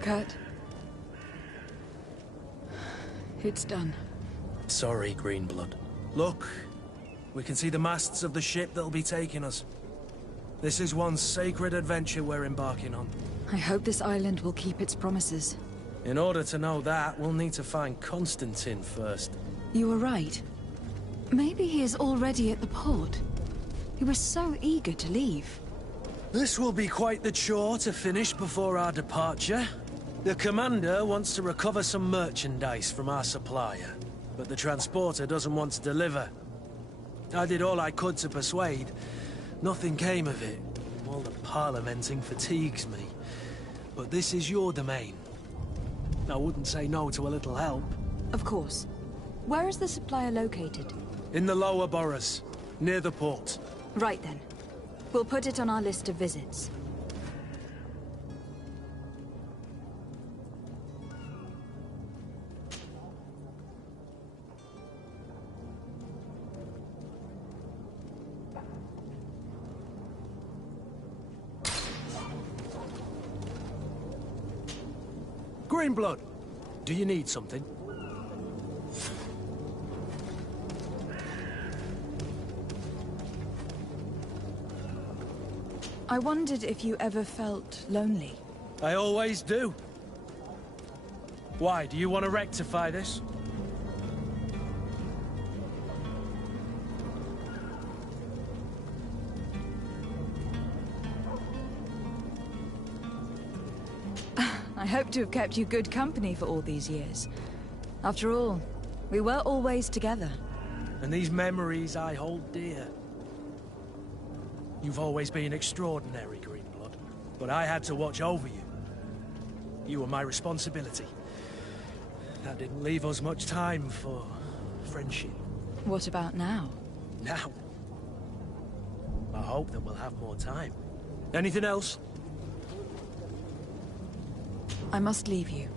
Kurt. It's done. Sorry, Greenblood. Look, we can see the masts of the ship that'll be taking us. This is one sacred adventure we're embarking on. I hope this island will keep its promises. In order to know that, we'll need to find Constantine first. You were right. Maybe he is already at the port. He was so eager to leave. This will be quite the chore to finish before our departure. The commander wants to recover some merchandise from our supplier, but the transporter doesn't want to deliver. I did all I could to persuade. Nothing came of it. All the parliamenting fatigues me. But this is your domain. I wouldn't say no to a little help. Of course. Where is the supplier located? In the lower boroughs, near the port. Right then. We'll put it on our list of visits. Greenblood, do you need something? I wondered if you ever felt lonely. I always do. Why, do you want to rectify this? I hope to have kept you good company for all these years. After all, we were always together. And these memories I hold dear. You've always been extraordinary, Greenblood, but I had to watch over you. You were my responsibility. That didn't leave us much time for friendship. What about now? Now? I hope that we'll have more time. Anything else? I must leave you.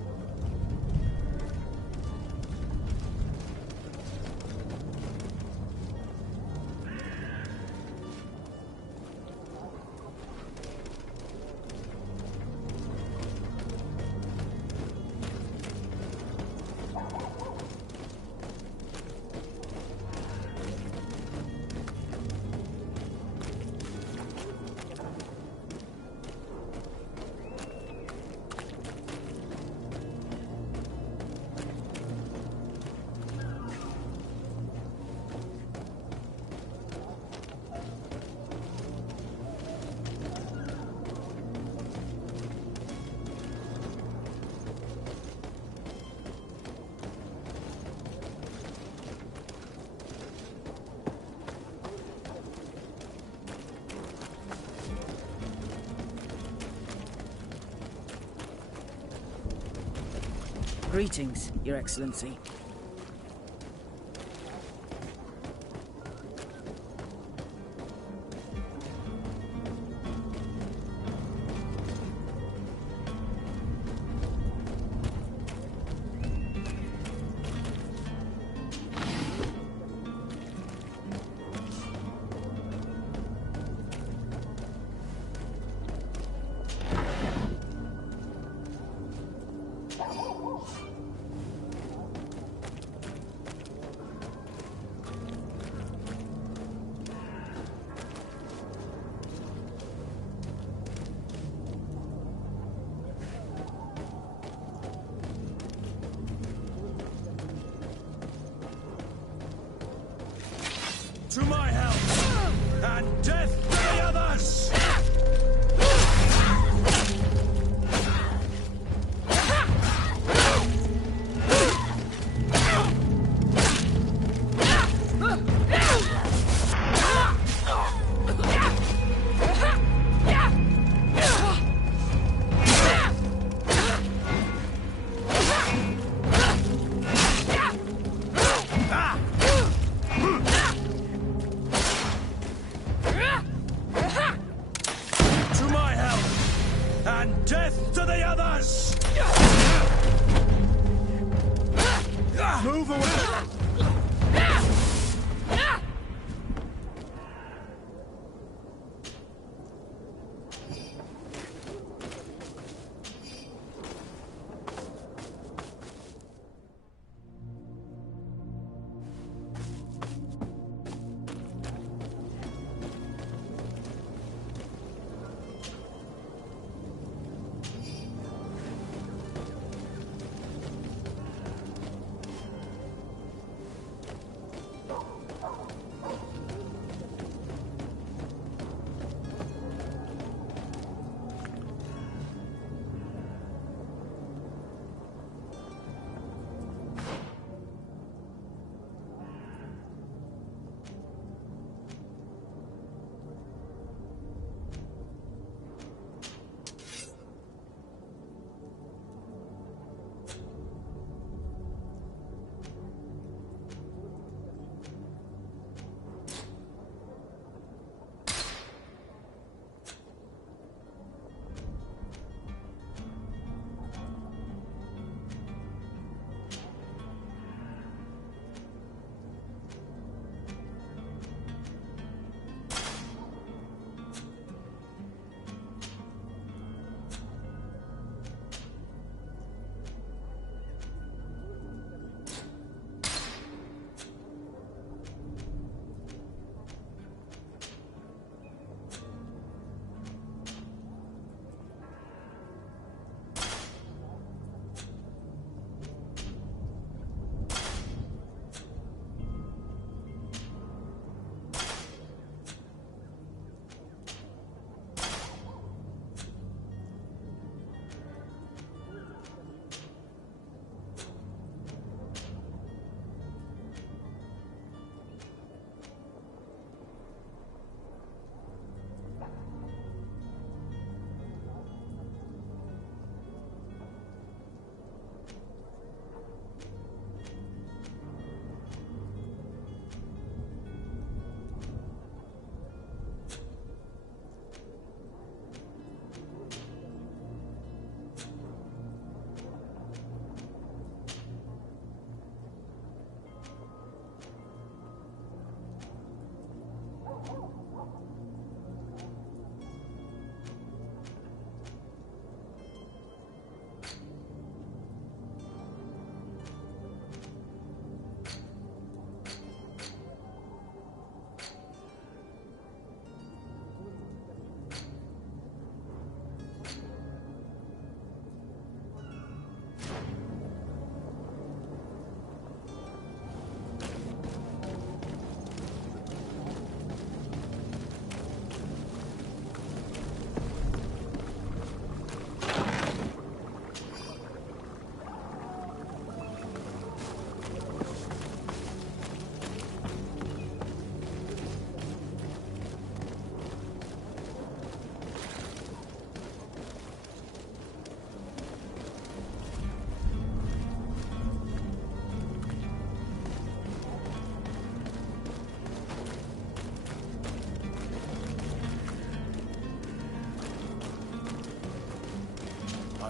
Greetings, Your Excellency. To my help! And death to the others! And death to the others! Move away!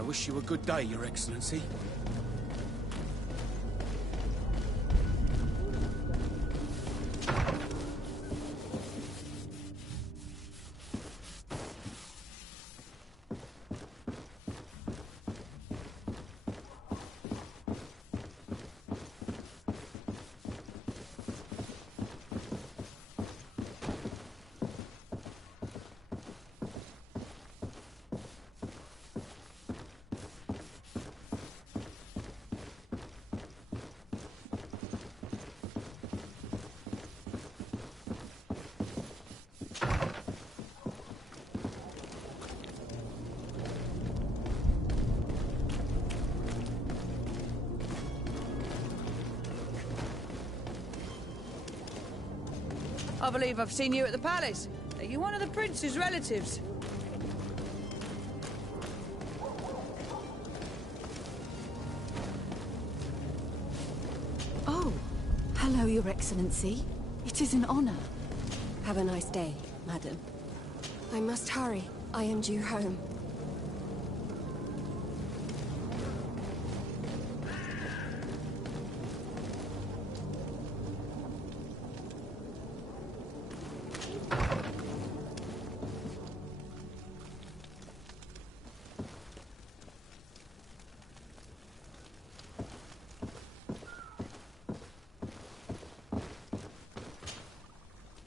wish you a good day, Your Excellency. I believe I've seen you at the palace. Are you one of the prince's relatives? Oh, hello, Your Excellency. It is an honor. Have a nice day, madam. I must hurry. I am due home.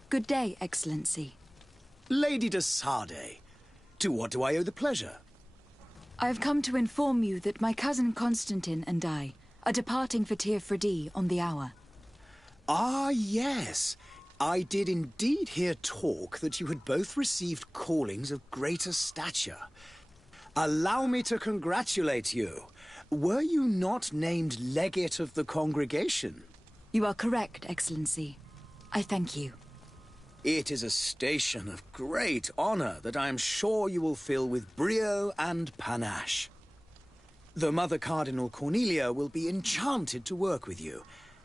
Good day, Excellency. Lady de Sardet, to what do I owe the pleasure? I have come to inform you that my cousin Constantine and I are departing for Tir Freddy on the hour. Ah, yes. I did indeed hear talk that you had both received callings of greater stature. Allow me to congratulate you. Were you not named legate of the congregation? You are correct, Excellency. I thank you. It is a station of great honor that I am sure you will fill with brio and panache. The Mother Cardinal Cornelia will be enchanted to work with you,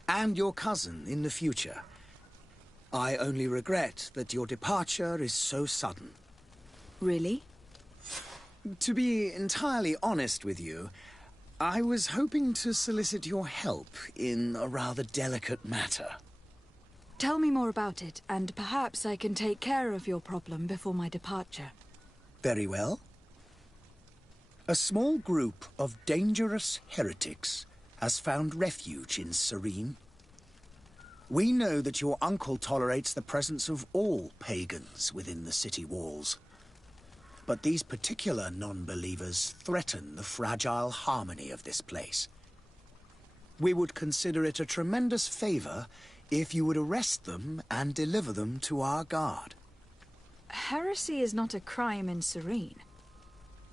and your cousin in the future. I only regret that your departure is so sudden. Really? To be entirely honest with you, I was hoping to solicit your help in a rather delicate matter. Tell me more about it, and perhaps I can take care of your problem before my departure. Very well. A small group of dangerous heretics has found refuge in Serene. We know that your uncle tolerates the presence of all pagans within the city walls. But these particular non-believers threaten the fragile harmony of this place. We would consider it a tremendous favor if you would arrest them and deliver them to our guard. Heresy is not a crime in Serene.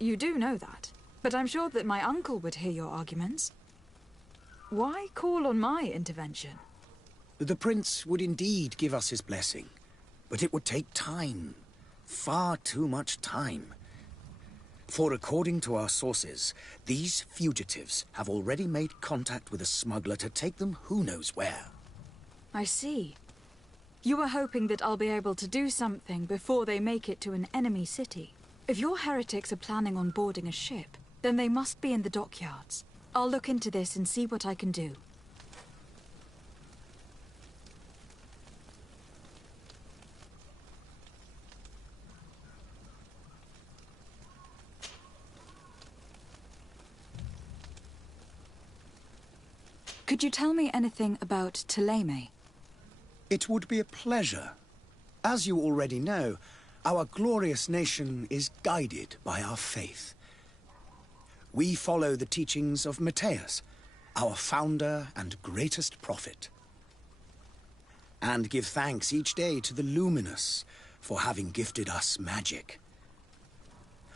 You do know that, but I'm sure that my uncle would hear your arguments. Why call on my intervention? The prince would indeed give us his blessing, but it would take time. Far too much time. For according to our sources, these fugitives have already made contact with a smuggler to take them who knows where. I see. You were hoping that I'll be able to do something before they make it to an enemy city. If your heretics are planning on boarding a ship, then they must be in the dockyards. I'll look into this and see what I can do. Could you tell me anything about Thélème? It would be a pleasure. As you already know, our glorious nation is guided by our faith. We follow the teachings of Matthias, our founder and greatest prophet, and give thanks each day to the Luminous for having gifted us magic.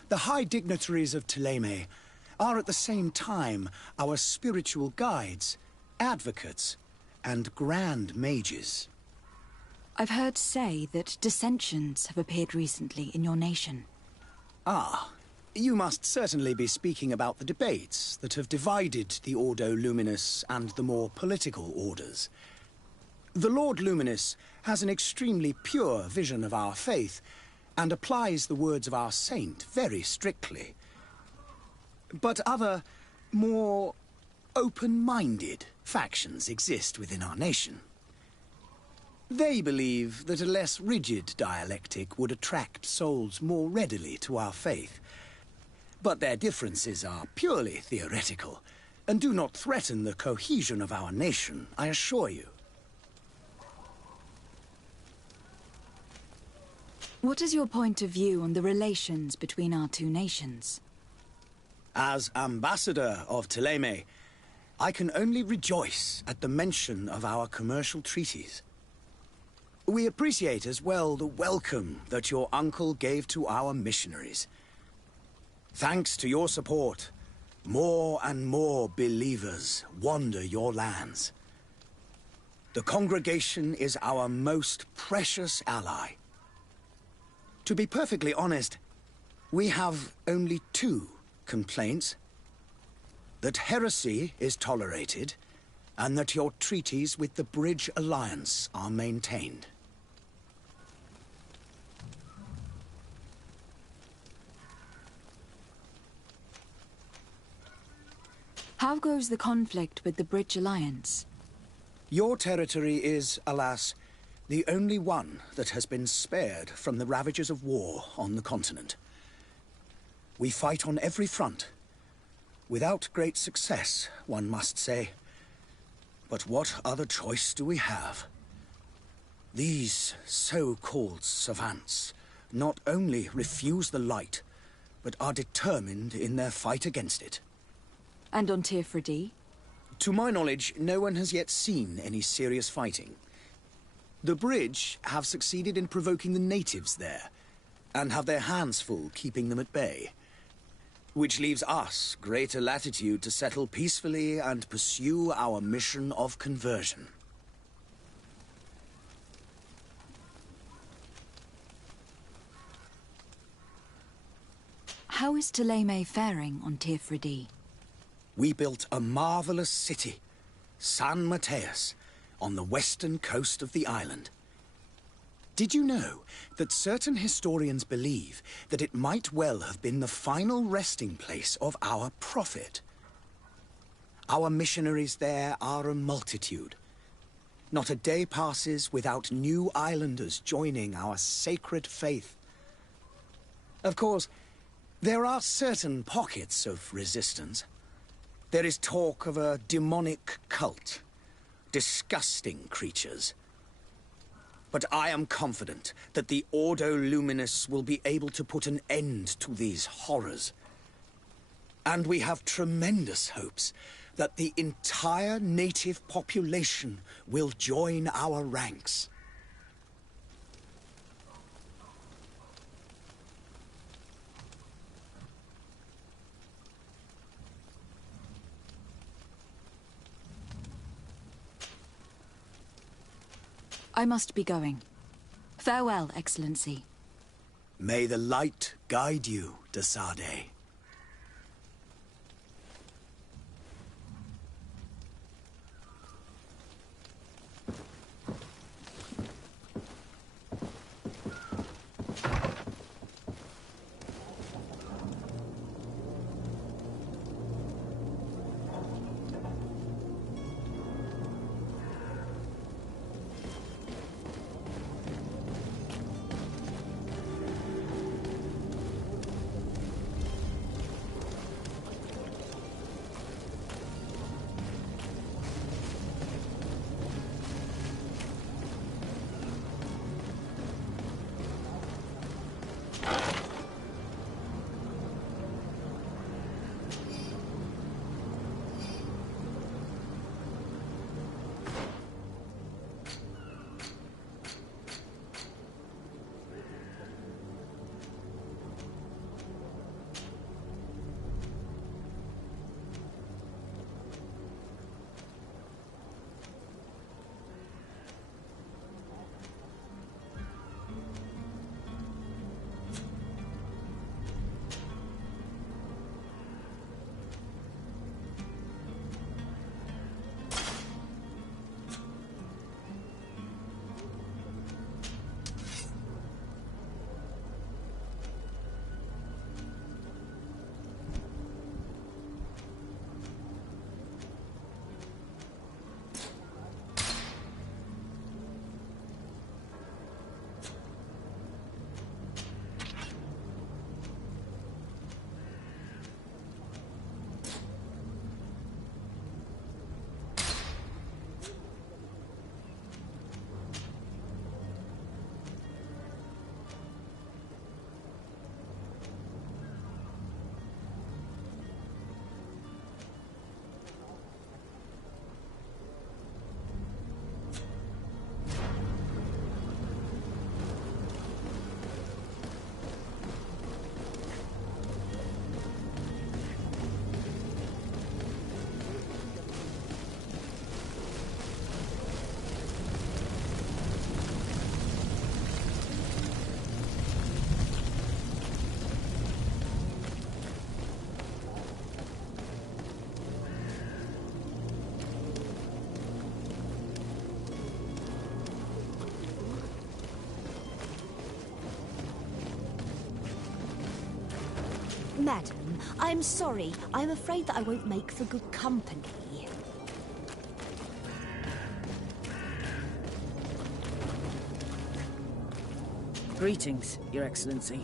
The high dignitaries of Thélème are at the same time our spiritual guides, advocates, and grand mages. I've heard say that dissensions have appeared recently in your nation. Ah, you must certainly be speaking about the debates that have divided the Ordo Luminous and the more political orders. The Lord Luminous has an extremely pure vision of our faith and applies the words of our saint very strictly. But other, more open-minded factions exist within our nation. They believe that a less rigid dialectic would attract souls more readily to our faith. But their differences are purely theoretical, and do not threaten the cohesion of our nation, I assure you. What is your point of view on the relations between our two nations? As ambassador of Thélème, I can only rejoice at the mention of our commercial treaties. We appreciate as well the welcome that your uncle gave to our missionaries. Thanks to your support, more and more believers wander your lands. The congregation is our most precious ally. To be perfectly honest, we have only two complaints. That heresy is tolerated, and that your treaties with the Bridge Alliance are maintained. How goes the conflict with the Bridge Alliance? Your territory is, alas, the only one that has been spared from the ravages of war on the continent. We fight on every front. Without great success, one must say. But what other choice do we have? These so-called savants not only refuse the light, but are determined in their fight against it. And on Tirfredi? To my knowledge, no one has yet seen any serious fighting. The Bridge have succeeded in provoking the natives there, and have their hands full keeping them at bay. Which leaves us greater latitude to settle peacefully and pursue our mission of conversion. How is Thélème faring on Tirfredi? We built a marvelous city, San Mateus, on the western coast of the island. Did you know that certain historians believe that it might well have been the final resting place of our prophet? Our missionaries there are a multitude. Not a day passes without new islanders joining our sacred faith. Of course, there are certain pockets of resistance. There is talk of a demonic cult, disgusting creatures. But I am confident that the Ordo Luminis will be able to put an end to these horrors. And we have tremendous hopes that the entire native population will join our ranks. I must be going. Farewell, Excellency. May the light guide you, de Sade. Madam, I'm sorry. I'm afraid that I won't make for good company. Greetings, Your Excellency.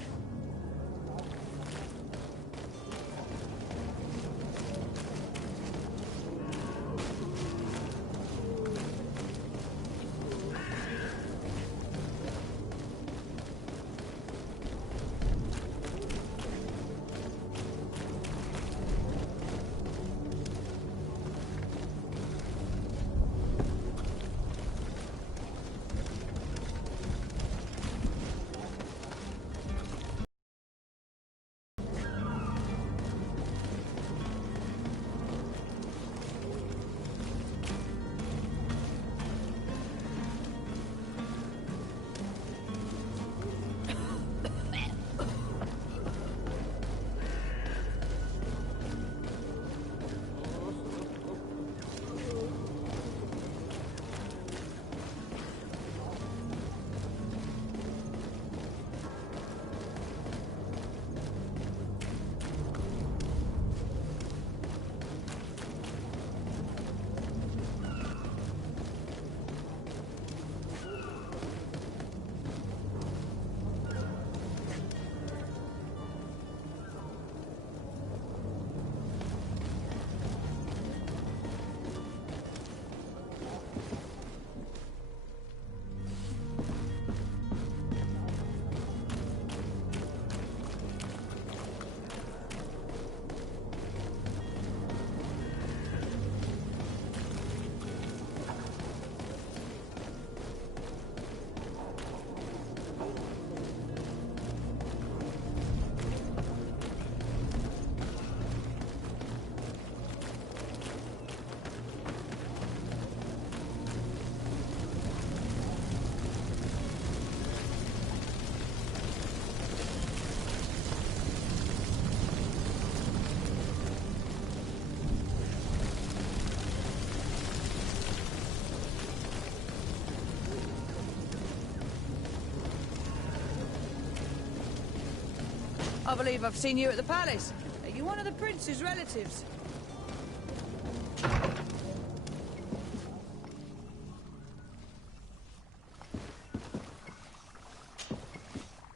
I believe I've seen you at the palace. Are you one of the prince's relatives?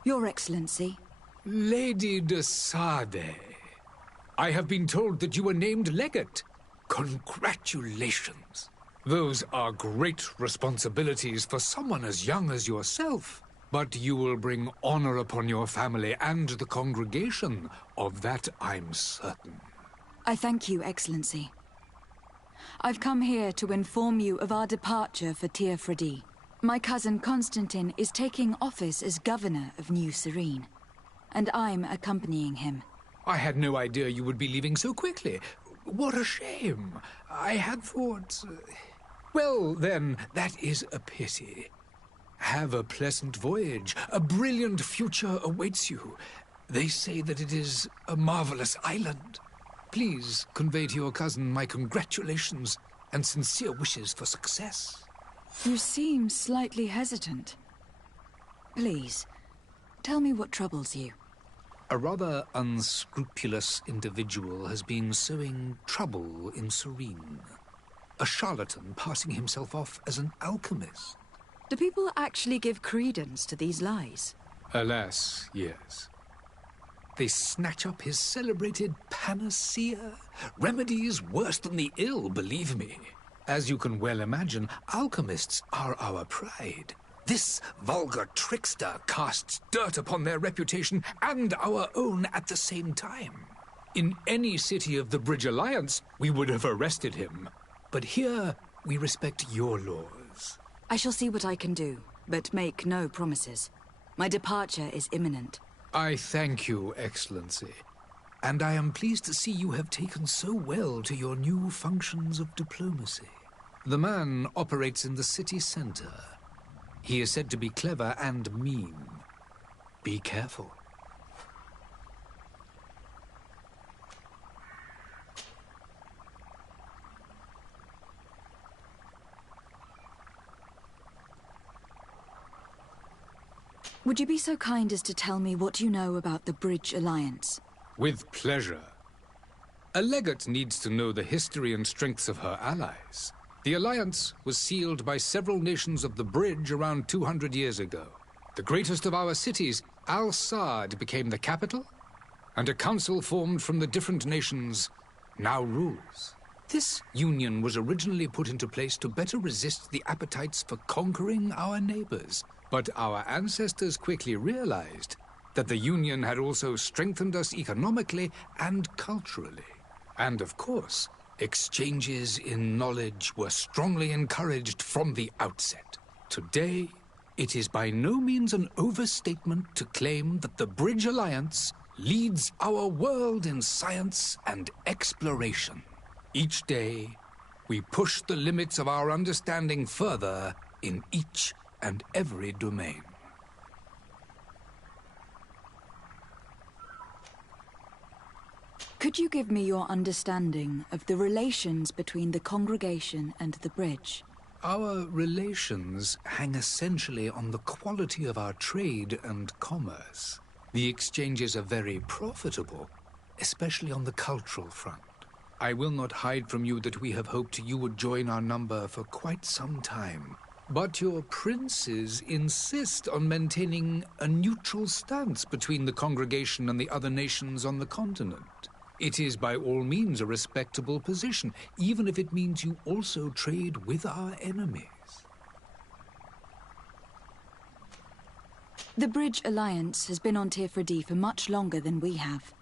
Your Excellency. Lady de Sade, I have been told that you were named legate. Congratulations. Those are great responsibilities for someone as young as yourself. But you will bring honor upon your family and the congregation. Of that, I'm certain. I thank you, Excellency. I've come here to inform you of our departure for Tir Freddy. My cousin Constantine is taking office as governor of New Serene, and I'm accompanying him. I had no idea you would be leaving so quickly. What a shame. I had thought... Well, then, that is a pity. Have a pleasant voyage. A brilliant future awaits you. They say that it is a marvelous island. Please convey to your cousin my congratulations and sincere wishes for success. You seem slightly hesitant. Please, tell me what troubles you. A rather unscrupulous individual has been sowing trouble in Serene. A charlatan passing himself off as an alchemist. Do people actually give credence to these lies? Alas, yes. They snatch up his celebrated panacea. Remedies worse than the ill, believe me. As you can well imagine, alchemists are our pride. This vulgar trickster casts dirt upon their reputation and our own at the same time. In any city of the Bridge Alliance, we would have arrested him. But here, we respect your laws. I shall see what I can do, but make no promises. My departure is imminent. I thank you, Excellency. And I am pleased to see you have taken so well to your new functions of diplomacy. The man operates in the city center. He is said to be clever and mean. Be careful. Would you be so kind as to tell me what you know about the Bridge Alliance? With pleasure. A legate needs to know the history and strengths of her allies. The alliance was sealed by several nations of the Bridge around 200 years ago. The greatest of our cities, Al-Saad, became the capital, and a council formed from the different nations now rules. This union was originally put into place to better resist the appetites for conquering our neighbors. But our ancestors quickly realized that the union had also strengthened us economically and culturally. And of course, exchanges in knowledge were strongly encouraged from the outset. Today, it is by no means an overstatement to claim that the Bridge Alliance leads our world in science and exploration. Each day, we push the limits of our understanding further in each and every domain. Could you give me your understanding of the relations between the congregation and the bridge? Our relations hang essentially on the quality of our trade and commerce. The exchanges are very profitable, especially on the cultural front. I will not hide from you that we have hoped you would join our number for quite some time. But your princes insist on maintaining a neutral stance between the congregation and the other nations on the continent. It is by all means a respectable position, even if it means you also trade with our enemies. The Bridge Alliance has been on Tifredi for much longer than we have.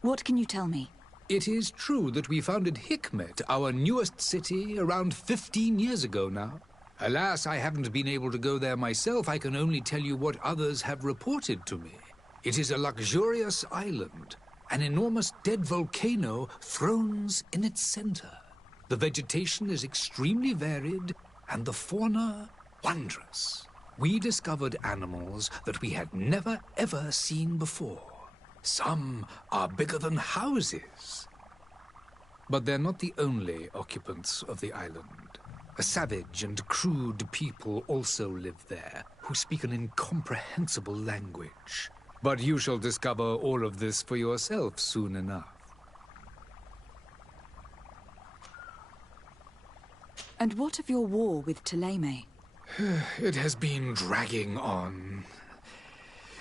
What can you tell me? It is true that we founded Hikmet, our newest city, around 15 years ago now. Alas, I haven't been able to go there myself. I can only tell you what others have reported to me. It is a luxurious island. An enormous dead volcano thrones in its center. The vegetation is extremely varied, and the fauna wondrous. We discovered animals that we had never ever seen before. Some are bigger than houses. But they're not the only occupants of the island. A savage and crude people also live there, who speak an incomprehensible language. But you shall discover all of this for yourself soon enough. And what of your war with Ptolemy? It has been dragging on.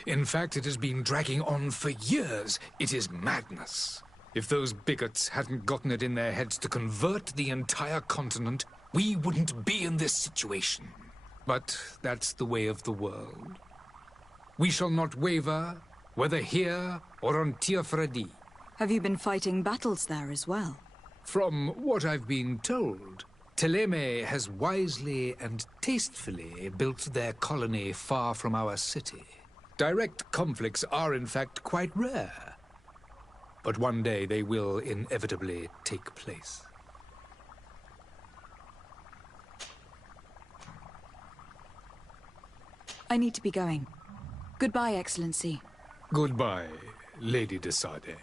In fact, it has been dragging on for years. It is madness. If those bigots hadn't gotten it in their heads to convert the entire continent, we wouldn't be in this situation. But that's the way of the world. We shall not waver, whether here or on Tifredi. Have you been fighting battles there as well? From what I've been told, Ptolemy has wisely and tastefully built their colony far from our city. Direct conflicts are in fact quite rare. But one day they will inevitably take place. I need to be going. Goodbye, Excellency. Goodbye, Lady de Sade.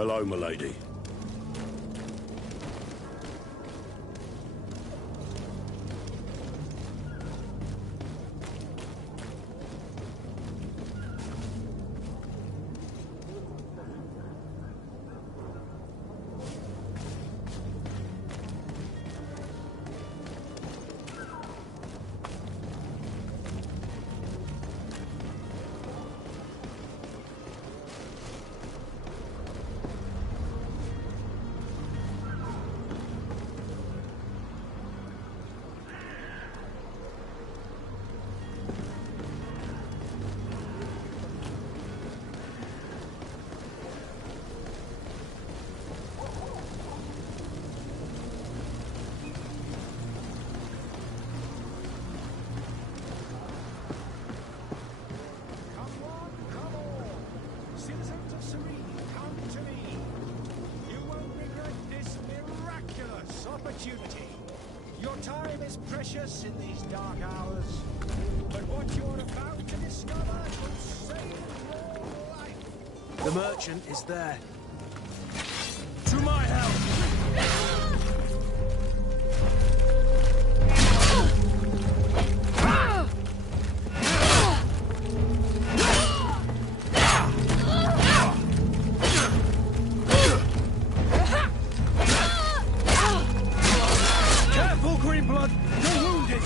Hello, my lady. time is precious in these dark hours, but what you're about to discover will save your life. The merchant is there. To my help! Careful, Greenblood! You're wounded!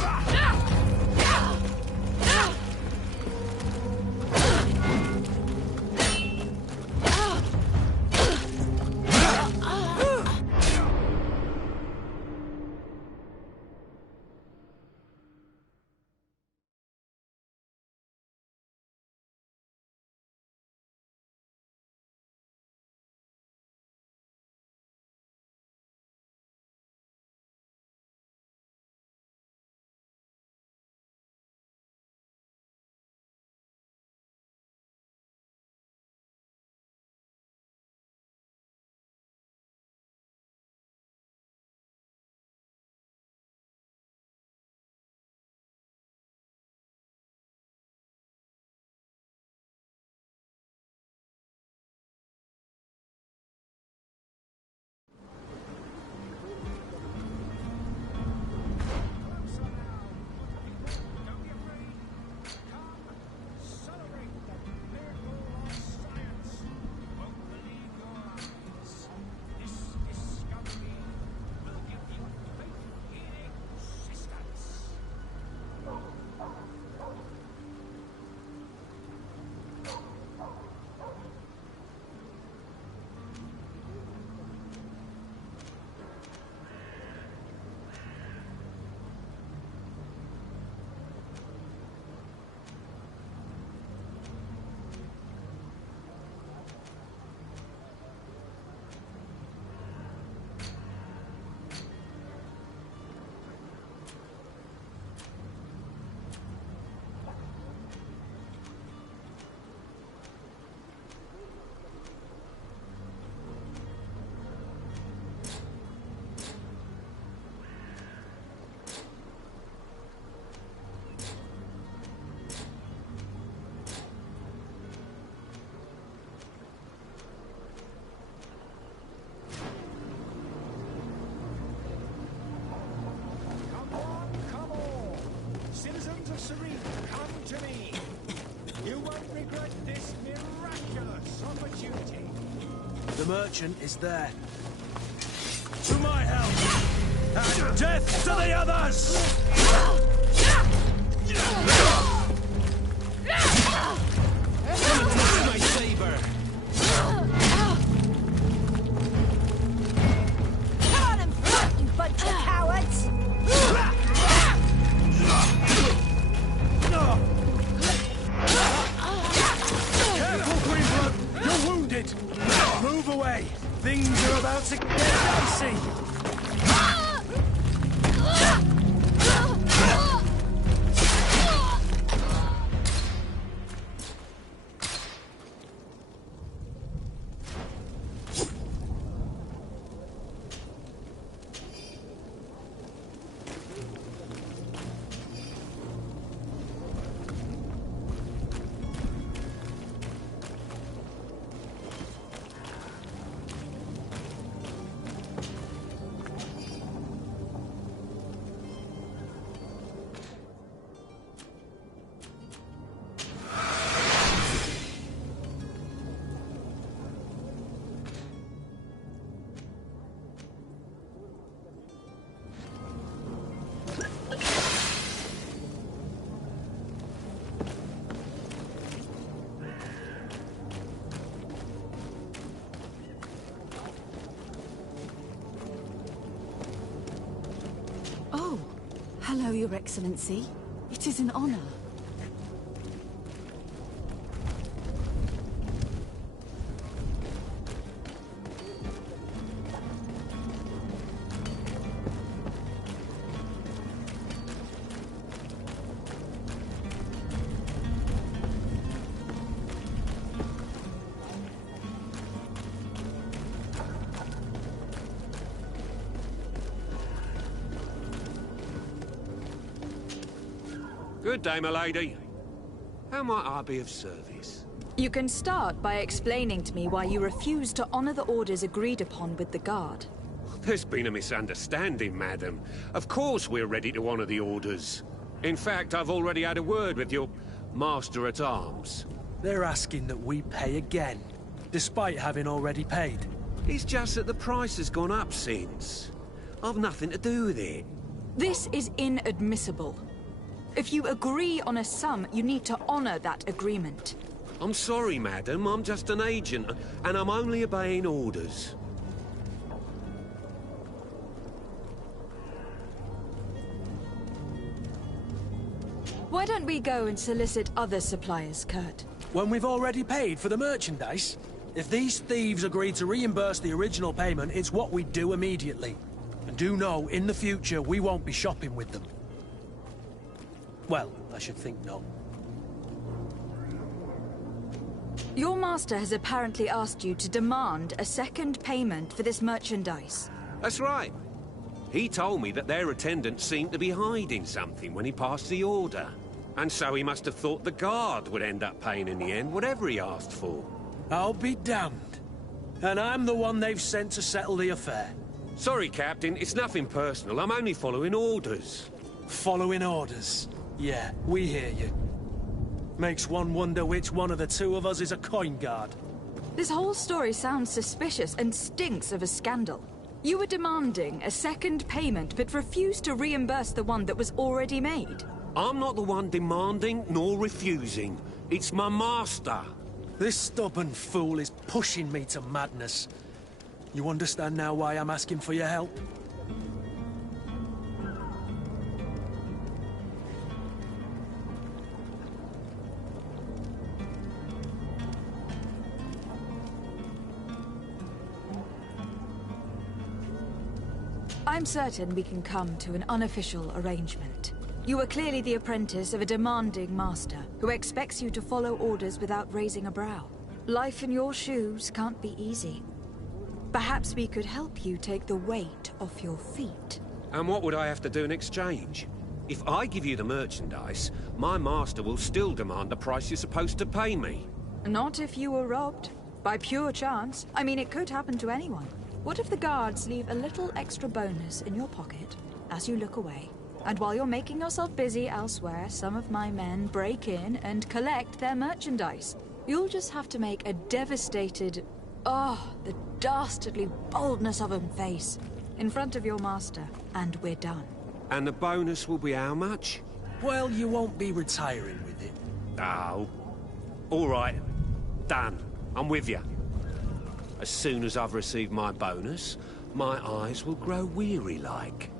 Serene, come to me. You won't regret this miraculous opportunity. The merchant is there. To my help! And death to the others! My saber! Come on and fight, you bunch of cowards! Careful, Greenblood! You're wounded! Move away! Things are about to get dicey! Oh, hello, Your Excellency. It is an honor. Good day, my lady. How might I be of service? You can start by explaining to me why you refuse to honor the orders agreed upon with the guard. There's been a misunderstanding, madam. Of course we're ready to honor the orders. In fact, I've already had a word with your master-at-arms. They're asking that we pay again, despite having already paid. It's just that the price has gone up since. I've nothing to do with it. This is inadmissible. If you agree on a sum, you need to honor that agreement. I'm sorry, madam. I'm just an agent, and I'm only obeying orders. Why don't we go and solicit other suppliers, Kurt? When we've already paid for the merchandise? If these thieves agree to reimburse the original payment, it's what we do immediately. And do know, in the future, we won't be shopping with them. Well, I should think not. Your master has apparently asked you to demand a second payment for this merchandise. That's right. He told me that their attendant seemed to be hiding something when he passed the order. And so he must have thought the guard would end up paying in the end, whatever he asked for. I'll be damned. And I'm the one they've sent to settle the affair. Sorry, Captain, it's nothing personal. I'm only following orders. Following orders? Yeah, we hear you. Makes one wonder which one of the two of us is a coin guard. This whole story sounds suspicious and stinks of a scandal. You were demanding a second payment, but refused to reimburse the one that was already made. I'm not the one demanding nor refusing. It's my master. This stubborn fool is pushing me to madness. You understand now why I'm asking for your help? I'm certain we can come to an unofficial arrangement. You are clearly the apprentice of a demanding master who expects you to follow orders without raising a brow. Life in your shoes can't be easy. Perhaps we could help you take the weight off your feet. And what would I have to do in exchange? If I give you the merchandise, my master will still demand the price you're supposed to pay me. Not if you were robbed. By pure chance. I mean, it could happen to anyone. What if the guards leave a little extra bonus in your pocket as you look away? And while you're making yourself busy elsewhere, some of my men break in and collect their merchandise. You'll just have to make a devastated, the dastardly boldness of him face in front of your master, and we're done. And the bonus will be how much? Well, you won't be retiring with it. Oh. All right. Done. I'm with you. As soon as I've received my bonus, my eyes will grow weary-like.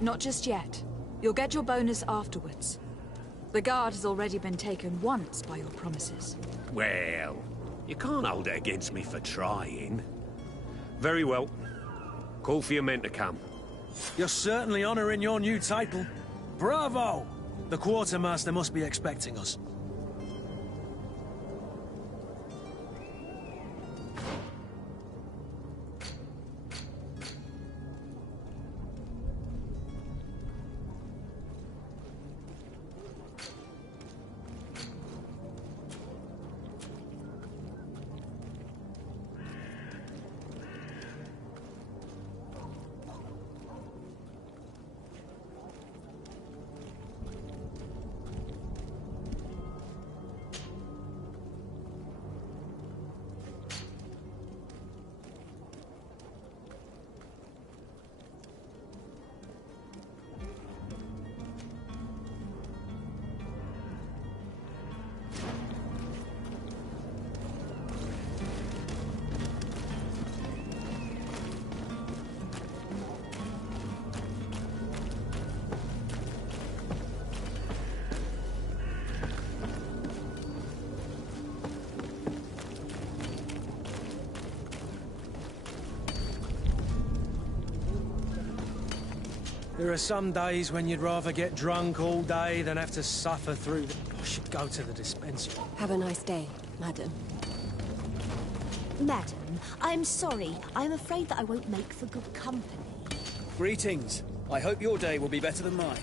Not just yet. You'll get your bonus afterwards. The guard has already been taken once by your promises. Well, you can't hold it against me for trying. Very well. Call for your men to come. You're certainly honouring your new title. Bravo! The quartermaster must be expecting us. There are some days when you'd rather get drunk all day than have to suffer through the... I should go to the dispensary. Have a nice day, madam. Madam, I'm sorry. I'm afraid that I won't make for good company. Greetings. I hope your day will be better than mine.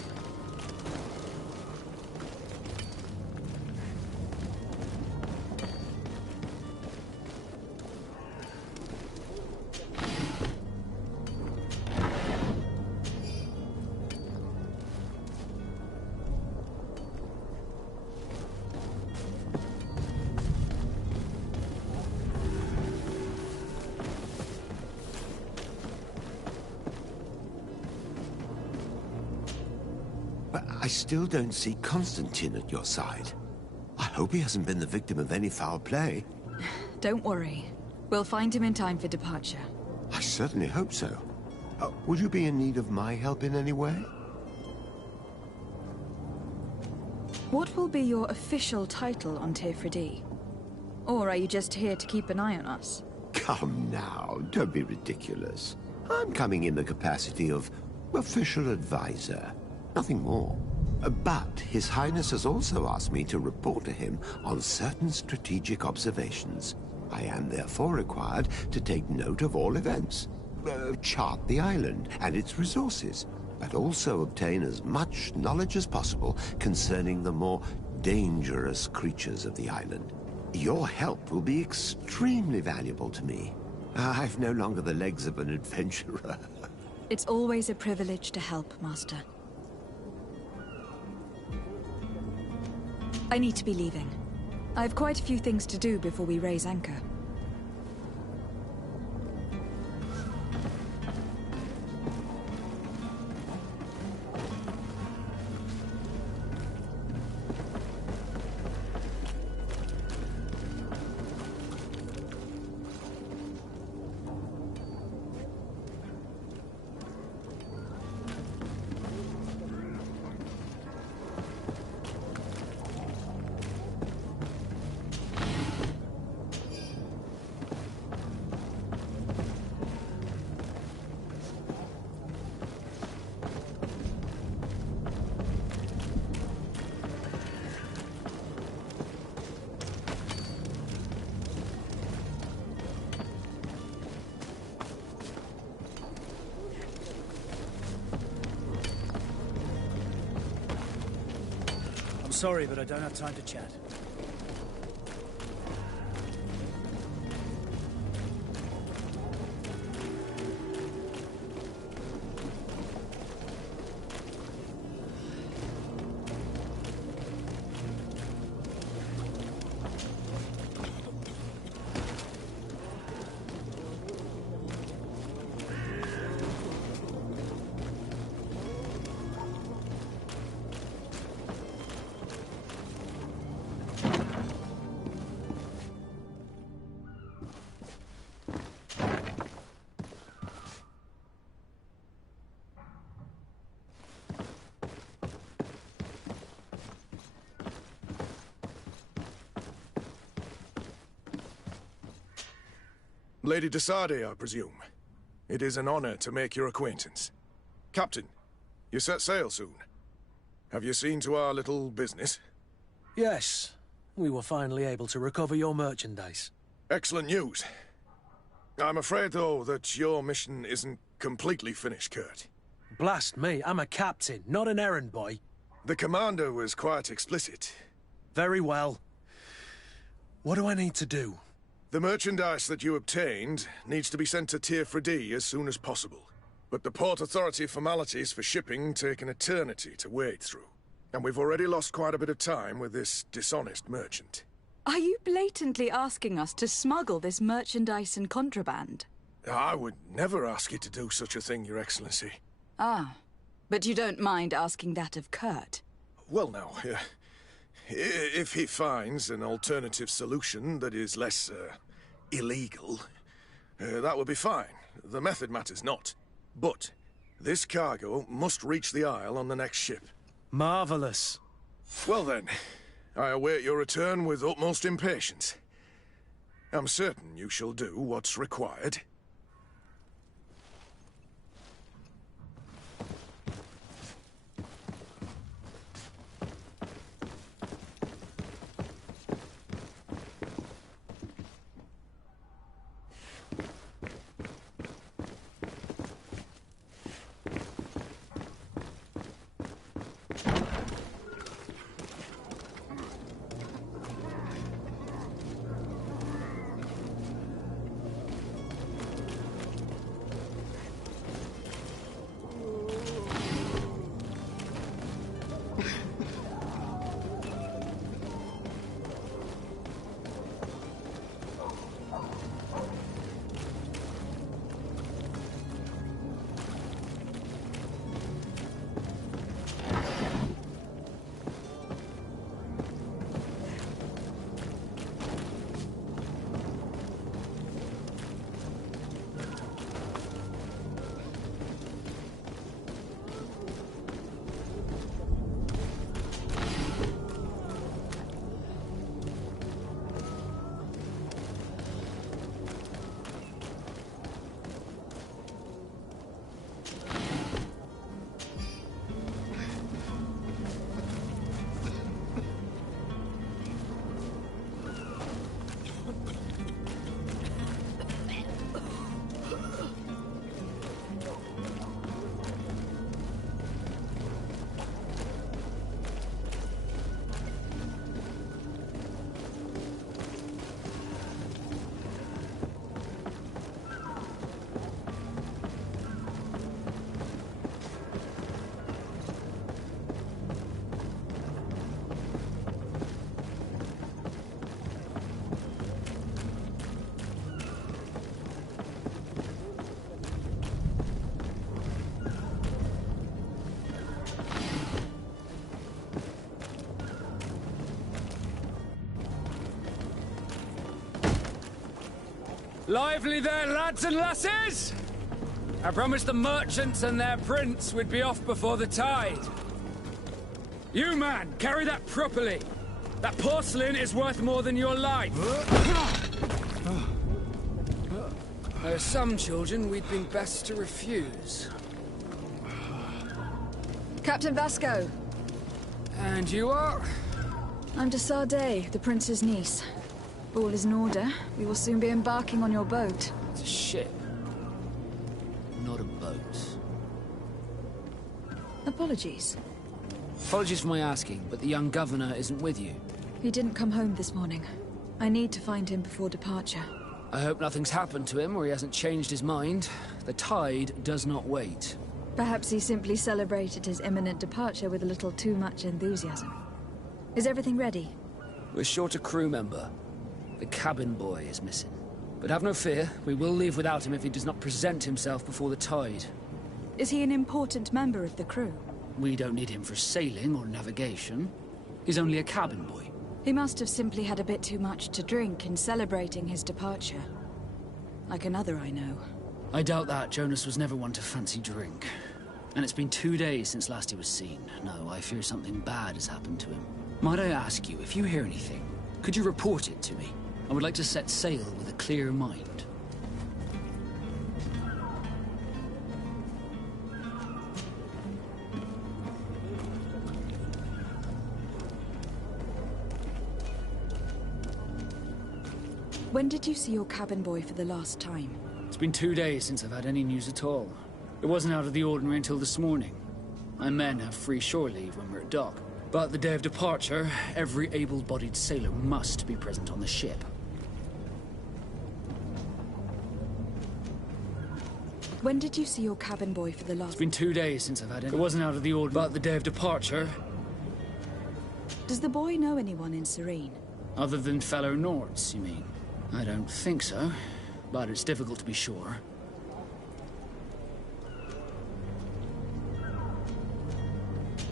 I still don't see Constantine at your side. I hope he hasn't been the victim of any foul play. Don't worry. We'll find him in time for departure. I certainly hope so. Would you be in need of my help in any way? What will be your official title on Teofridi? Or are you just here to keep an eye on us? Come now, don't be ridiculous. I'm coming in the capacity of official advisor, nothing more. But His Highness has also asked me to report to him on certain strategic observations. I am therefore required to take note of all events, chart the island and its resources, but also obtain as much knowledge as possible concerning the more dangerous creatures of the island. Your help will be extremely valuable to me. I've no longer the legs of an adventurer. It's always a privilege to help, Master. I need to be leaving. I have quite a few things to do before we raise anchor. Sorry, but I don't have time to chat. Lady de Sardet, I presume. It is an honor to make your acquaintance. Captain, you set sail soon. Have you seen to our little business? Yes. We were finally able to recover your merchandise. Excellent news. I'm afraid, though, that your mission isn't completely finished, Kurt. Blast me, I'm a captain, not an errand boy. The commander was quite explicit. Very well. What do I need to do? The merchandise that you obtained needs to be sent to Teofridi as soon as possible. But the Port Authority formalities for shipping take an eternity to wade through. And we've already lost quite a bit of time with this dishonest merchant. Are you blatantly asking us to smuggle this merchandise and contraband? I would never ask you to do such a thing, Your Excellency. Ah, but you don't mind asking that of Kurt? Well, now, if he finds an alternative solution that is less, illegal, that would be fine. The method matters not. But this cargo must reach the Isle on the next ship. Marvelous. Well then, I await your return with utmost impatience. I'm certain you shall do what's required. Lively there, lads and lasses! I promised the merchants and their prince we'd be off before the tide. You, man, carry that properly. That porcelain is worth more than your life. There are some children we'd been best to refuse. Captain Vasco. And you are? I'm de Sardet, the prince's niece. All is in order. We will soon be embarking on your boat. It's a ship. Not a boat. Apologies. Apologies for my asking, but the young governor isn't with you. He didn't come home this morning. I need to find him before departure. I hope nothing's happened to him or he hasn't changed his mind. The tide does not wait. Perhaps he simply celebrated his imminent departure with a little too much enthusiasm. Is everything ready? We're short a crew member. The cabin boy is missing. But have no fear, we will leave without him if he does not present himself before the tide. Is he an important member of the crew? We don't need him for sailing or navigation. He's only a cabin boy. He must have simply had a bit too much to drink in celebrating his departure. Like another I know. I doubt that. Jonas was never one to fancy drink. And it's been 2 days since last he was seen. No, I fear something bad has happened to him. Might I ask you, if you hear anything, could you report it to me? I would like to set sail with a clear mind. When did you see your cabin boy for the last time? It's been 2 days since I've had any news at all. It wasn't out of the ordinary until this morning. My men have free shore leave when we're at dock. But the day of departure, every able-bodied sailor must be present on the ship. When did you see your cabin boy for the last... It's been 2 days since I've had any... It wasn't out of the ordinary. But the day of departure... Does the boy know anyone in Serene? Other than fellow Nords, you mean? I don't think so, but it's difficult to be sure.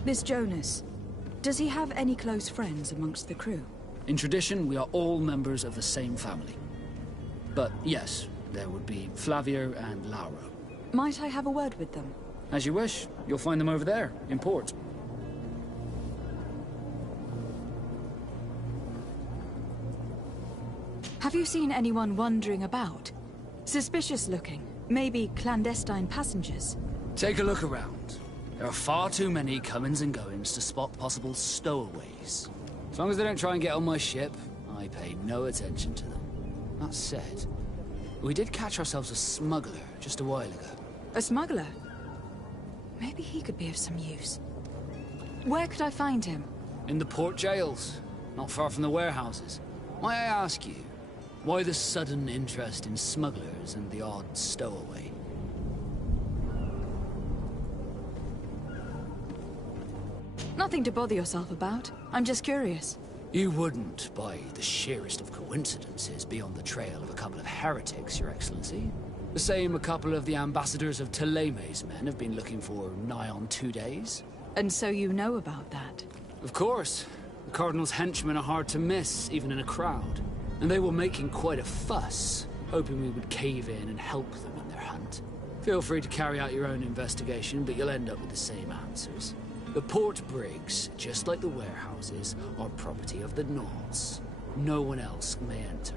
This Jonas, does he have any close friends amongst the crew? In tradition, we are all members of the same family. But yes, there would be Flavio and Laura. Might I have a word with them? As you wish. You'll find them over there, in port. Have you seen anyone wandering about? Suspicious looking. Maybe clandestine passengers? Take a look around. There are far too many comings and goings to spot possible stowaways. As long as they don't try and get on my ship, I pay no attention to them. That said, we did catch ourselves a smuggler just a while ago. A smuggler? Maybe he could be of some use. Where could I find him? In the port jails, not far from the warehouses. May I ask you, why the sudden interest in smugglers and the odd stowaway? Nothing to bother yourself about. I'm just curious. You wouldn't, by the sheerest of coincidences, be on the trail of a couple of heretics, Your Excellency. The same a couple of the ambassadors of Teleme's men have been looking for nigh on 2 days. And so you know about that? Of course. The Cardinal's henchmen are hard to miss, even in a crowd. And they were making quite a fuss, hoping we would cave in and help them in their hunt. Feel free to carry out your own investigation, but you'll end up with the same answers. The port brigs, just like the warehouses, are property of the Nords. No one else may enter.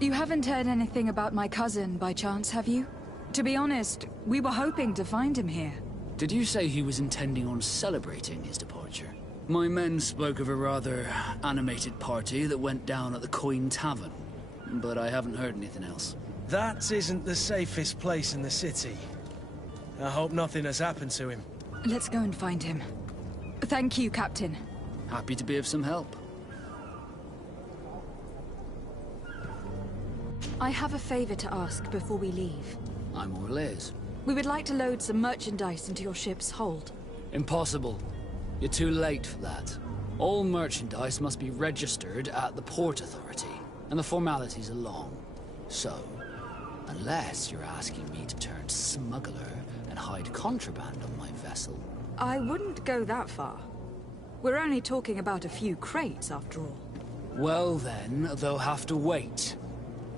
You haven't heard anything about my cousin, by chance, have you? To be honest, we were hoping to find him here. Did you say he was intending on celebrating his departure? My men spoke of a rather animated party that went down at the Coin Tavern, but I haven't heard anything else. That isn't the safest place in the city. I hope nothing has happened to him. Let's go and find him. Thank you, Captain. Happy to be of some help. I have a favor to ask before we leave. I'm Orlez. We would like to load some merchandise into your ship's hold. Impossible. You're too late for that. All merchandise must be registered at the Port Authority, and the formalities are long. So, unless you're asking me to turn smuggler and hide contraband on my vessel... I wouldn't go that far. We're only talking about a few crates, after all. Well then, they'll have to wait.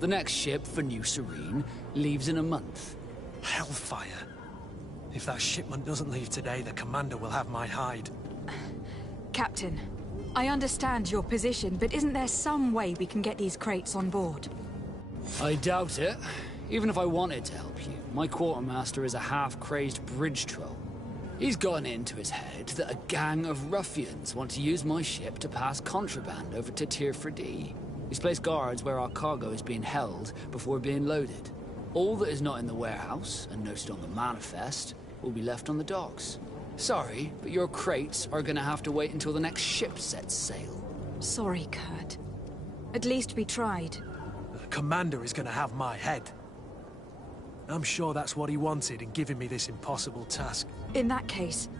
The next ship for New Serene leaves in a month. Hellfire. If that shipment doesn't leave today, the commander will have my hide. Captain, I understand your position, but isn't there some way we can get these crates on board? I doubt it. Even if I wanted to help you, my quartermaster is a half-crazed bridge troll. He's gotten into his head that a gang of ruffians want to use my ship to pass contraband over to Tier 4D. He's placed guards where our cargo is being held before being loaded. All that is not in the warehouse, and noted on the manifest, will be left on the docks. Sorry, but your crates are gonna have to wait until the next ship sets sail. Sorry, Kurt. At least we tried. The commander is gonna have my head. I'm sure that's what he wanted in giving me this impossible task. In that case,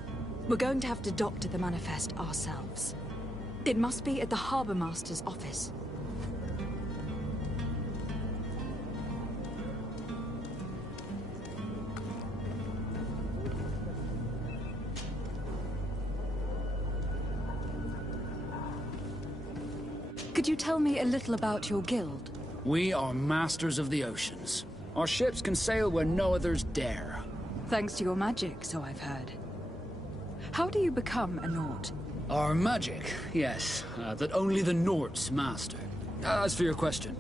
we're going to have to doctor the manifest ourselves. It must be at the Harbour Master's office. Could you tell me a little about your guild? We are masters of the oceans. Our ships can sail where no others dare. Thanks to your magic, so I've heard. How do you become a Nort? Our magic, yes, that only the Norts master. As for your question,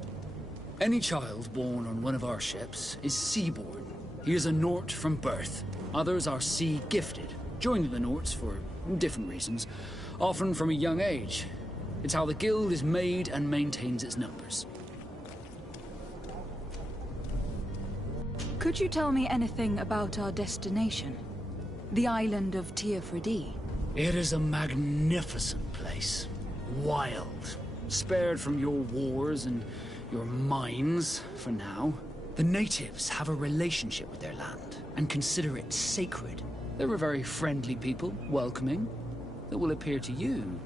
any child born on one of our ships is seaborn. He is a Nort from birth. Others are sea-gifted, joining the Norts for different reasons, often from a young age. It's how the guild is made and maintains its numbers. Could you tell me anything about our destination? The island of Tier 4D? It is a magnificent place. Wild. Spared from your wars and your mines, for now. The natives have a relationship with their land, and consider it sacred. They're a very friendly people, welcoming, that will appear to you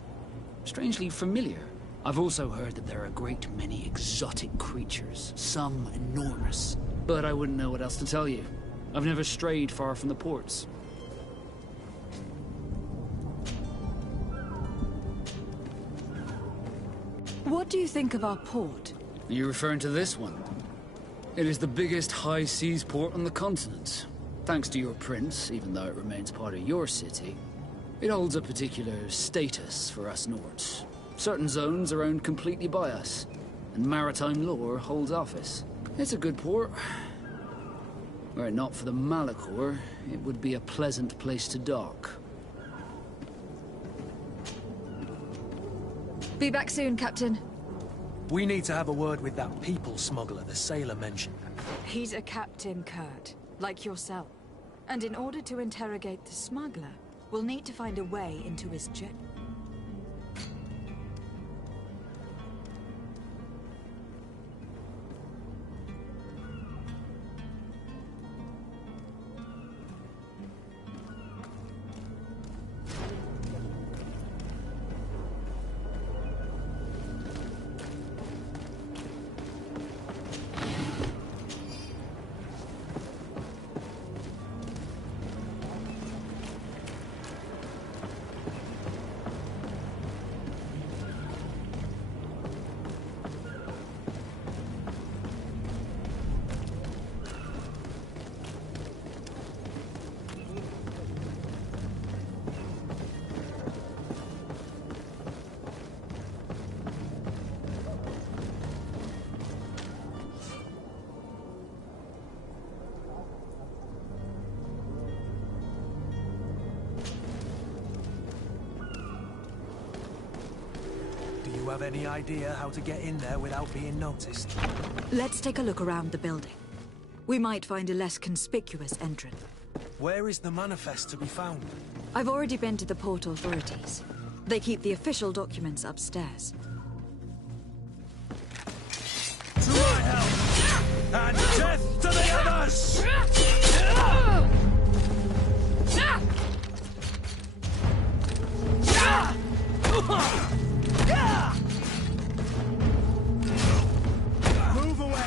strangely familiar. I've also heard that there are a great many exotic creatures, some enormous. But I wouldn't know what else to tell you. I've never strayed far from the ports. What do you think of our port? Are you referring to this one? It is the biggest high seas port on the continent. Thanks to your prince, even though it remains part of your city, it holds a particular status for us Norts. Certain zones are owned completely by us, and maritime law holds office. It's a good port. Were it not for the Malachor, it would be a pleasant place to dock. Be back soon, Captain. We need to have a word with that people smuggler the sailor mentioned. He's a captain, Kurt, like yourself. And in order to interrogate the smuggler, we'll need to find a way into his jet. Do you have any idea how to get in there without being noticed? Let's take a look around the building. We might find a less conspicuous entrance. Where is the manifest to be found? I've already been to the port authorities. They keep the official documents upstairs. To my help! And death to the others! Move away!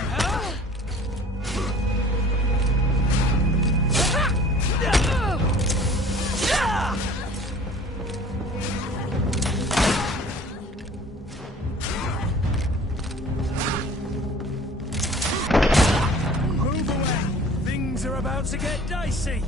about to get dicey.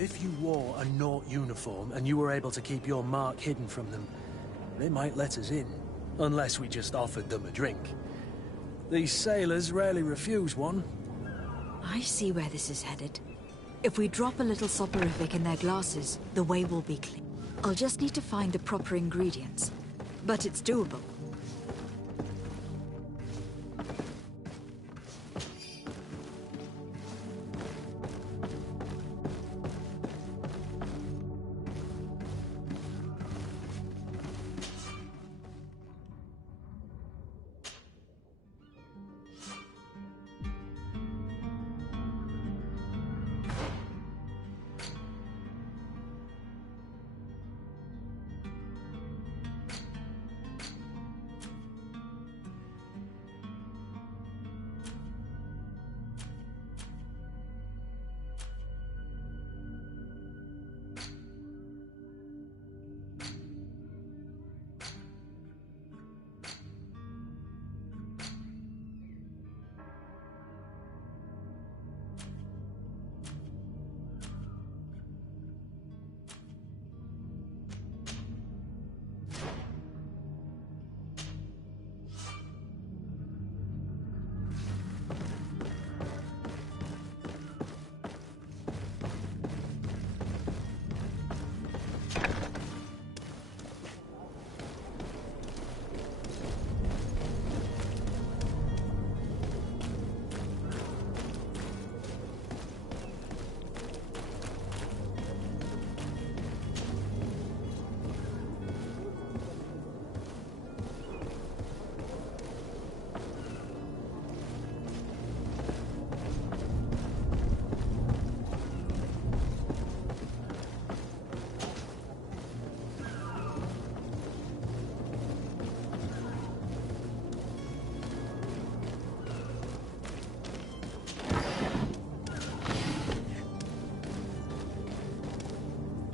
If you wore a Naut uniform and you were able to keep your mark hidden from them, they might let us in. Unless we just offered them a drink. These sailors rarely refuse one. I see where this is headed. If we drop a little soporific in their glasses, the way will be clear. I'll just need to find the proper ingredients. But it's doable.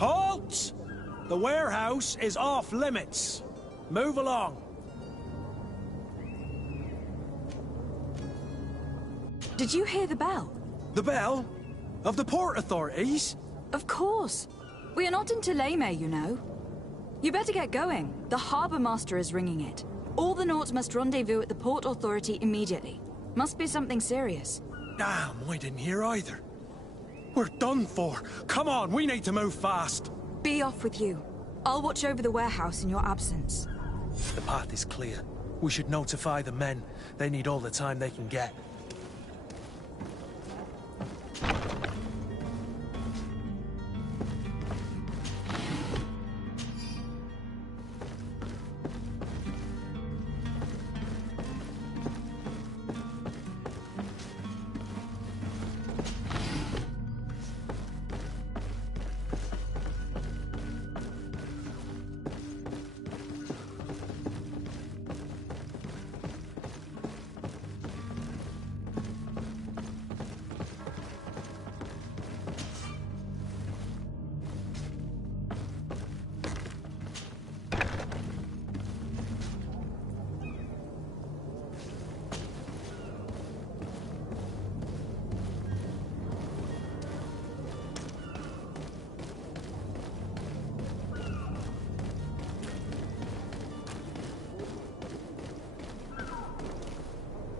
Halt! The warehouse is off limits. Move along. Did you hear the bell? The bell? Of the port authorities? Of course. We are not in Teleme, you know. You better get going. The harbour master is ringing it. All the Nauts must rendezvous at the port authority immediately. Must be something serious. Damn, I didn't hear either. We're done for. Come on, we need to move fast. Be off with you. I'll watch over the warehouse in your absence. The path is clear. We should notify the men. They need all the time they can get.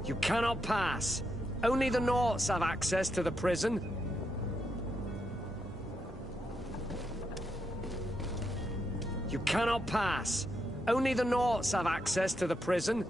You cannot pass. Only the Naughts have access to the prison. You cannot pass. Only the Naughts have access to the prison.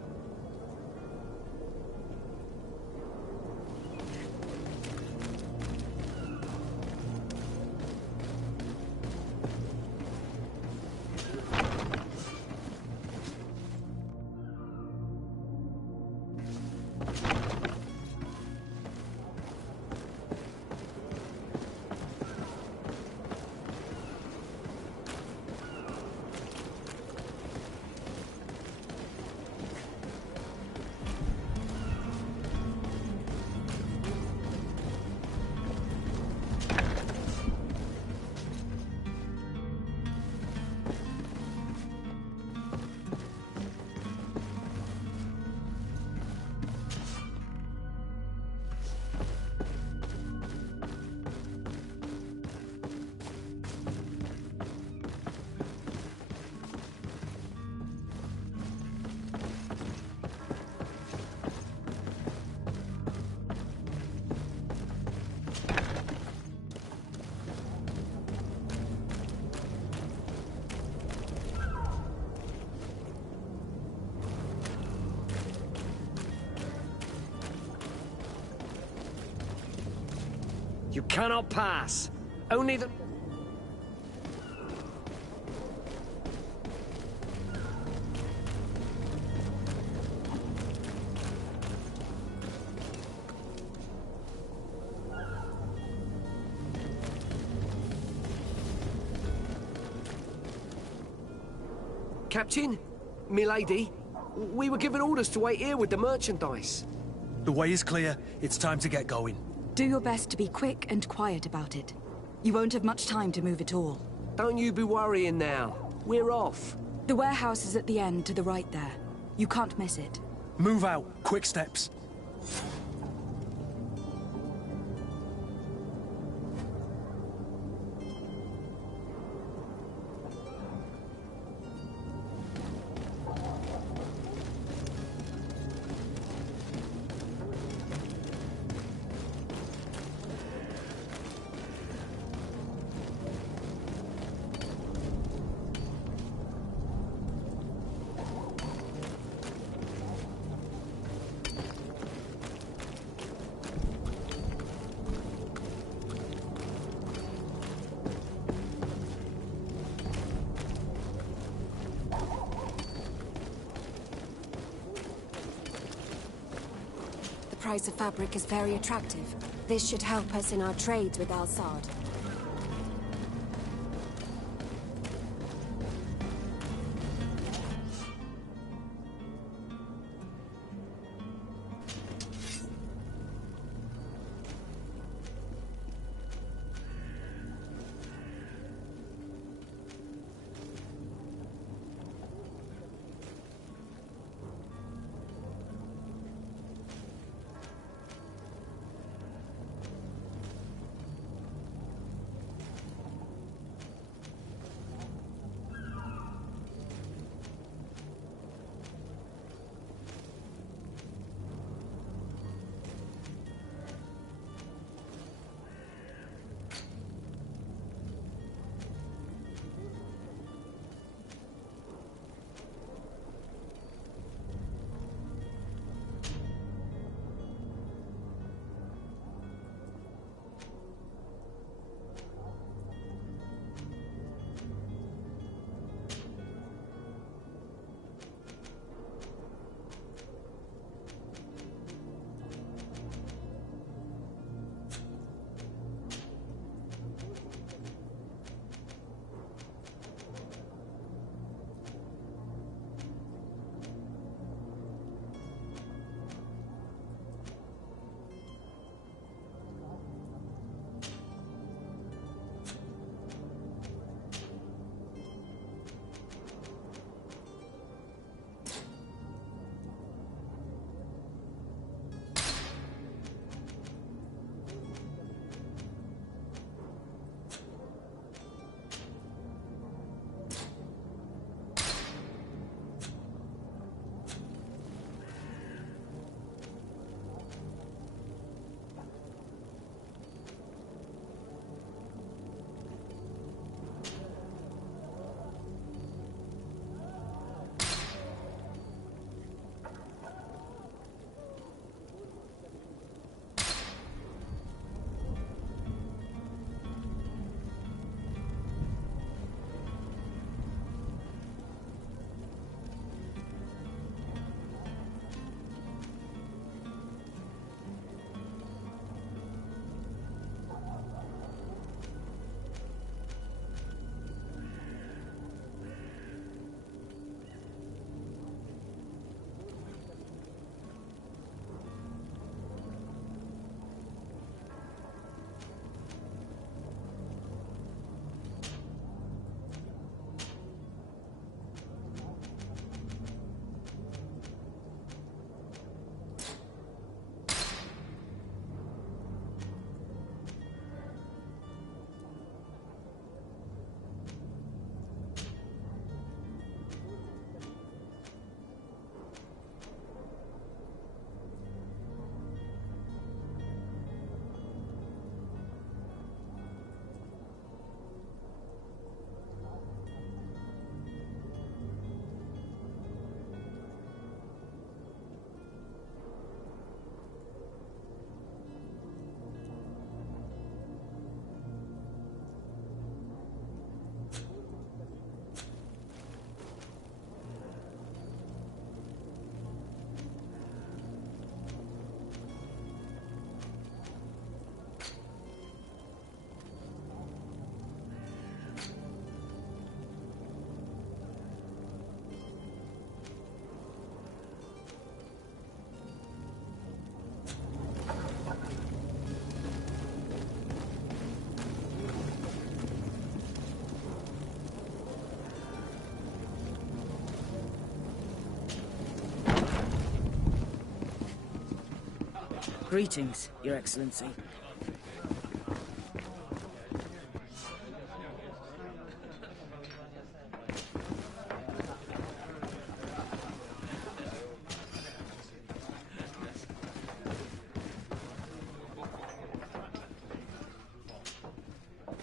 You cannot pass. Only the... Captain, milady, we were given orders to wait here with the merchandise. The way is clear. It's time to get going. Do your best to be quick and quiet about it. You won't have much time to move it all. Don't you be worrying now. We're off. The warehouse is at the end to the right there. You can't miss it. Move out. Quick steps. The price of fabric is very attractive. This should help us in our trades with Al-Sad. Greetings, Your Excellency.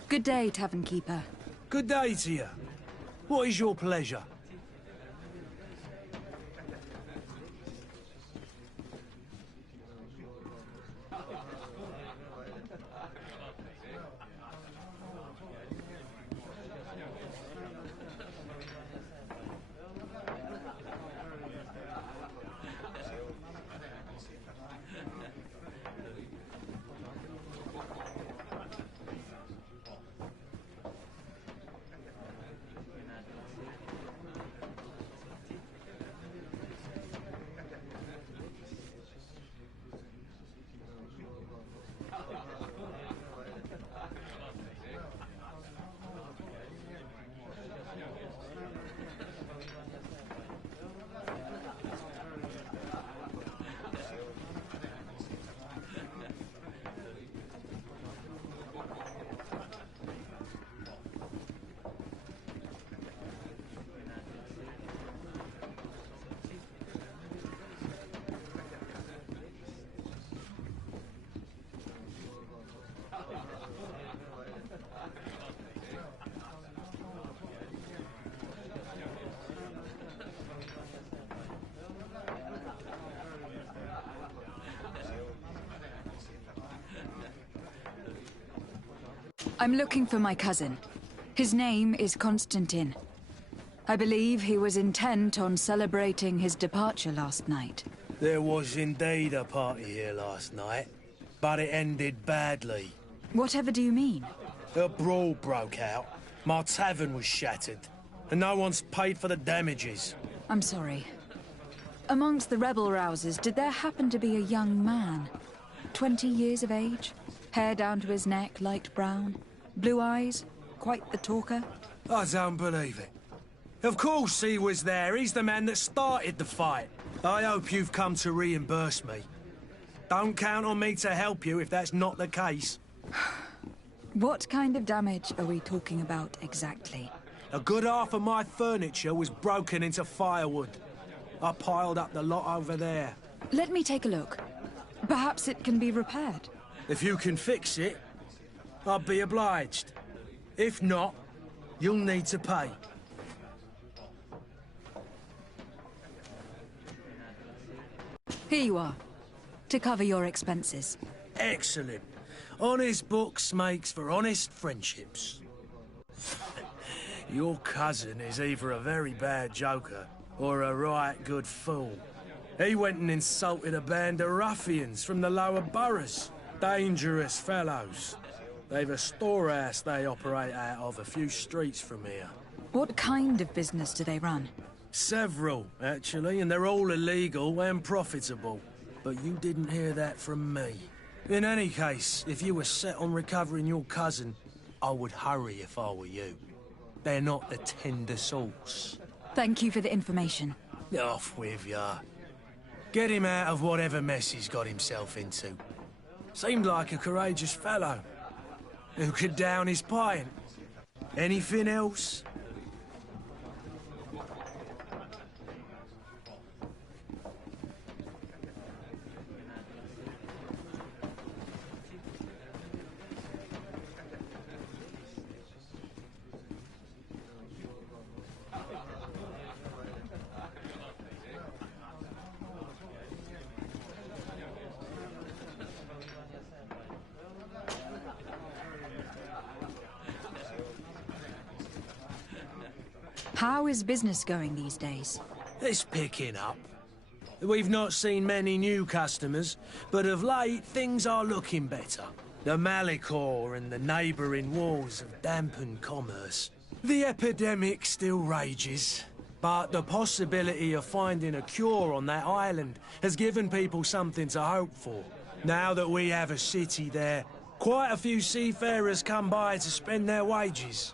Good day, Tavern Keeper. Good day to you. What is your pleasure? I'm looking for my cousin. His name is Constantine. I believe he was intent on celebrating his departure last night. There was indeed a party here last night, but it ended badly. Whatever do you mean? A brawl broke out. My tavern was shattered, and no one's paid for the damages. I'm sorry. Amongst the rebel rousers, did there happen to be a young man? 20 years of age? Hair down to his neck, light brown? Blue eyes? Quite the talker? I don't believe it. Of course he was there. He's the man that started the fight. I hope you've come to reimburse me. Don't count on me to help you if that's not the case. What kind of damage are we talking about exactly? A good half of my furniture was broken into firewood. I piled up the lot over there. Let me take a look. Perhaps it can be repaired. If you can fix it, I'll be obliged. If not, you'll need to pay. Here you are, to cover your expenses. Excellent. Honest books makes for honest friendships. Your cousin is either a very bad joker or a right good fool. He went and insulted a band of ruffians from the lower boroughs. Dangerous fellows. They've a storehouse they operate out of a few streets from here. What kind of business do they run? Several, actually, and they're all illegal and profitable. But you didn't hear that from me. In any case, if you were set on recovering your cousin, I would hurry if I were you. They're not the tender sorts. Thank you for the information. Off with ya. Get him out of whatever mess he's got himself into. Seemed like a courageous fellow. Who could down his pint? Anything else? How is business going these days? It's picking up. We've not seen many new customers, but of late things are looking better. The Malicor and the neighbouring wars have dampened commerce. The epidemic still rages, but the possibility of finding a cure on that island has given people something to hope for. Now that we have a city there, quite a few seafarers come by to spend their wages.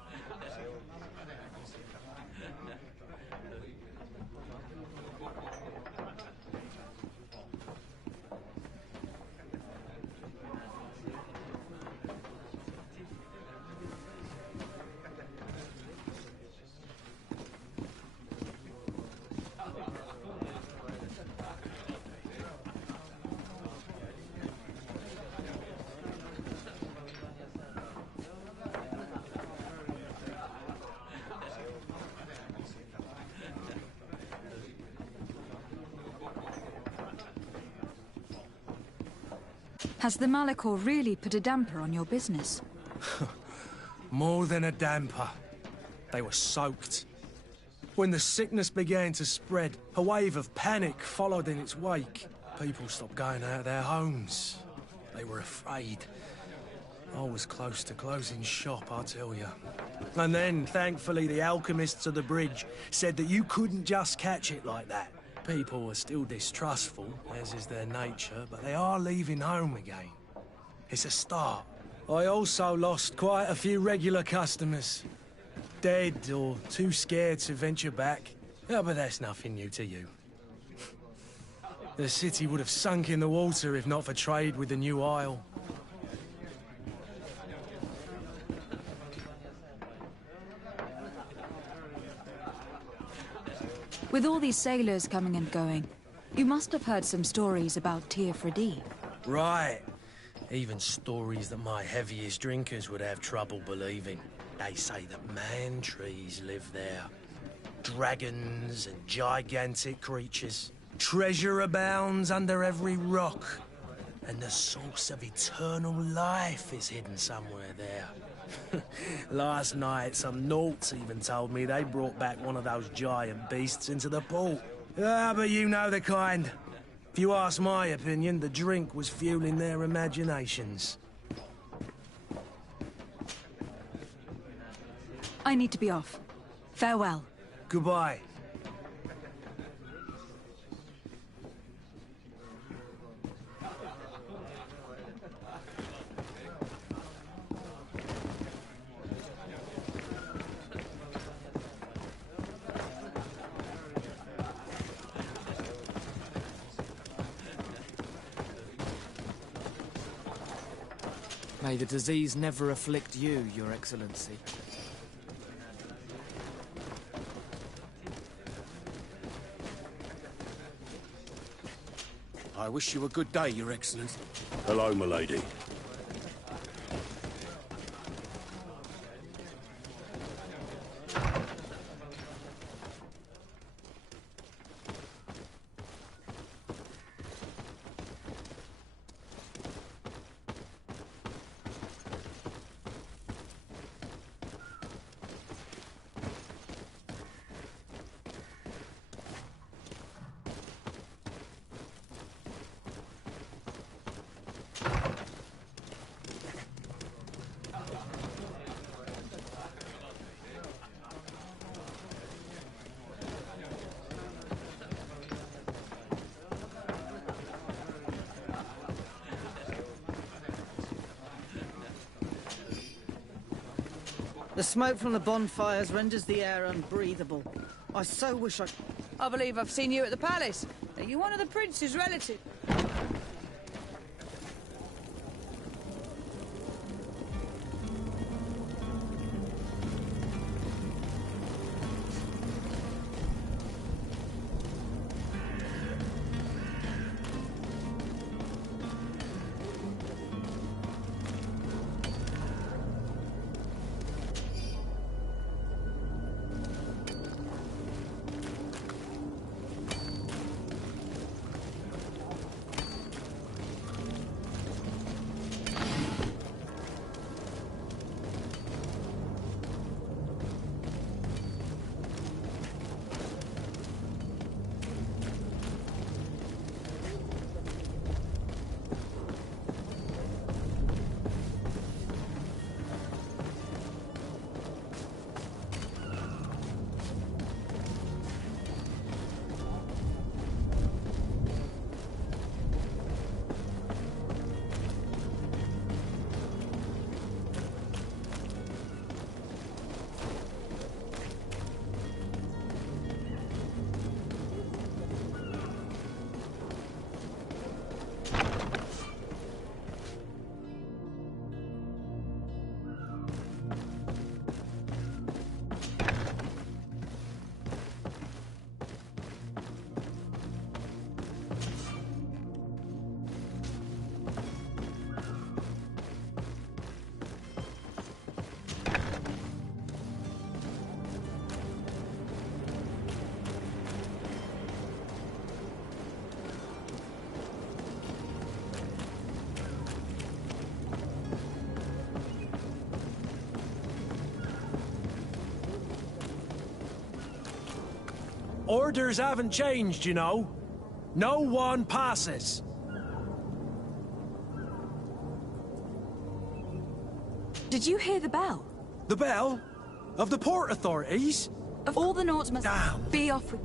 Has the Malachor really put a damper on your business? More than a damper. They were soaked. When the sickness began to spread, a wave of panic followed in its wake. People stopped going out of their homes. They were afraid. I was close to closing shop, I tell you. And then, thankfully, the alchemists of the bridge said that you couldn't just catch it like that. People are still distrustful, as is their nature, but they are leaving home again. It's a start. I also lost quite a few regular customers. Dead or too scared to venture back. Yeah, but that's nothing new to you. The city would have sunk in the water if not for trade with the New Isle. With all these sailors coming and going, you must have heard some stories about Tir Freddy. Right. Even stories that my heaviest drinkers would have trouble believing. They say that man-trees live there. Dragons and gigantic creatures. Treasure abounds under every rock. And the source of eternal life is hidden somewhere there. Last night, some Nauts even told me they brought back one of those giant beasts into the port. Ah, but you know the kind. If you ask my opinion, the drink was fueling their imaginations. I need to be off. Farewell. Goodbye. May the disease never afflict you, Your Excellency. I wish you a good day, Your Excellency. Hello, milady. The smoke from the bonfires renders the air unbreathable. I so wish I believe I've seen you at the palace. Are you one of the prince's relatives? Orders haven't changed, you know. No one passes. Did you hear the bell? The bell? Of the port authorities? Of all the Naughts must Damn. be off with...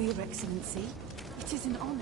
Your Excellency. It is an honor.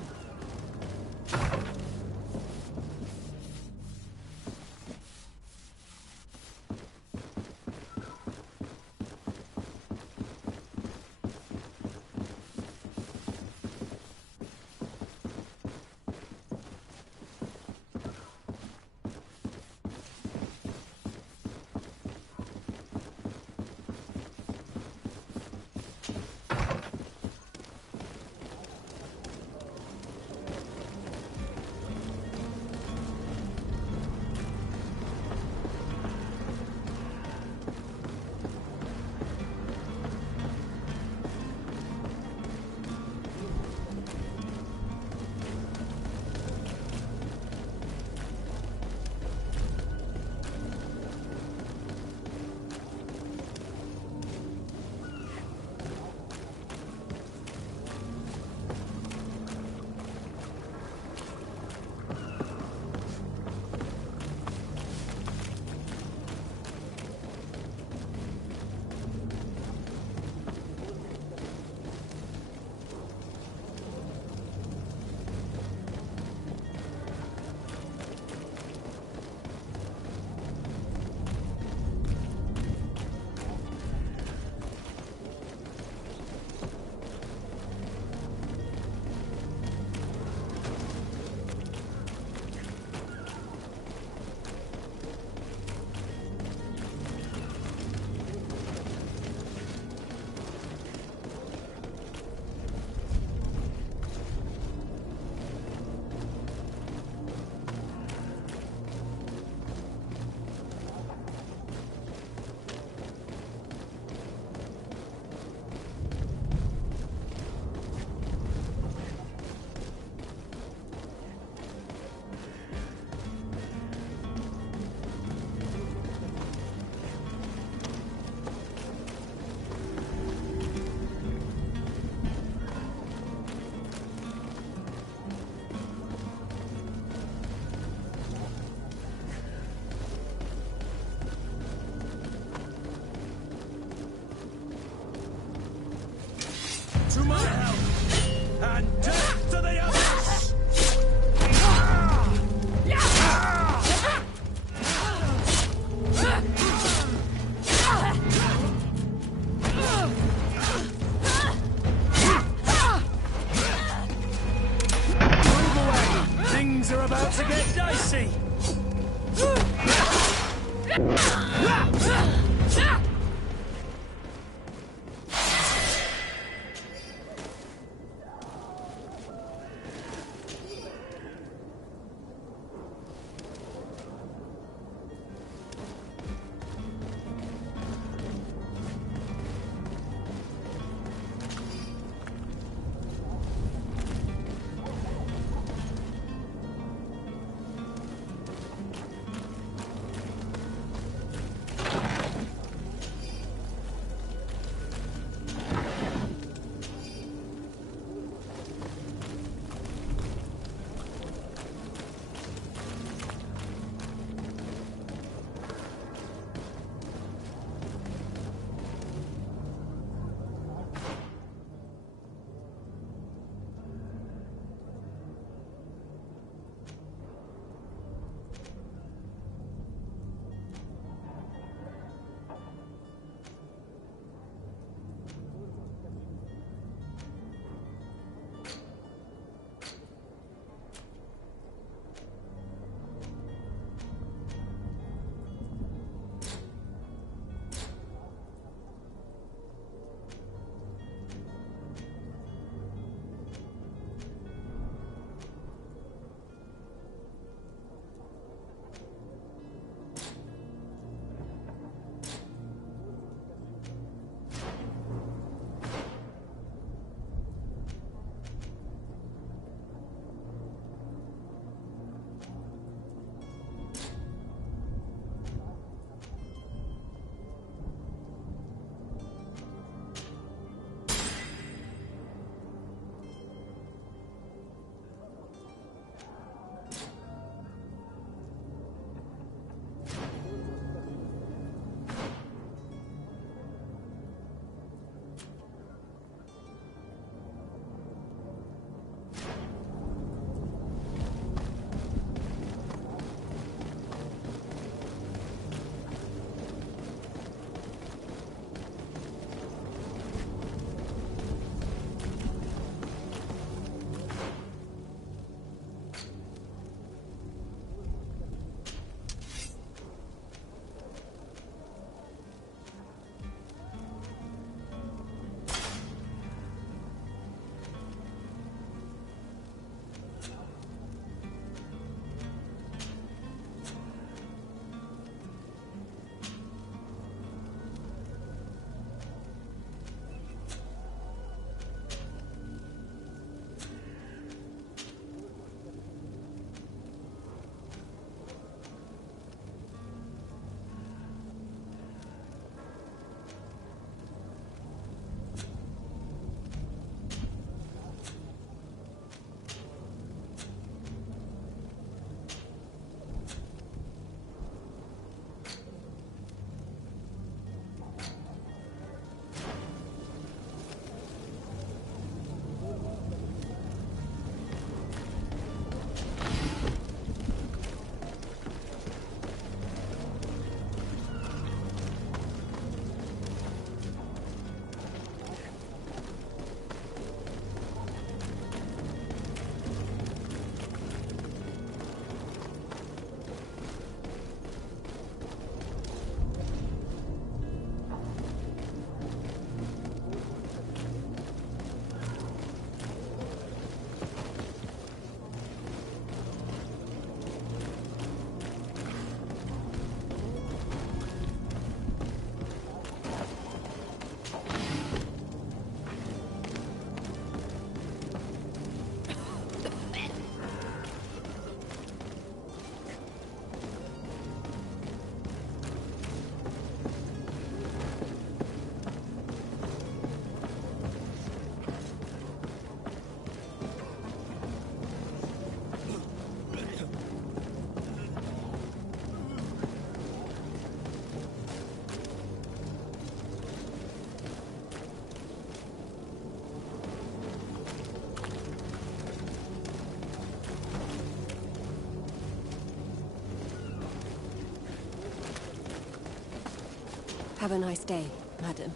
Have a nice day, madam.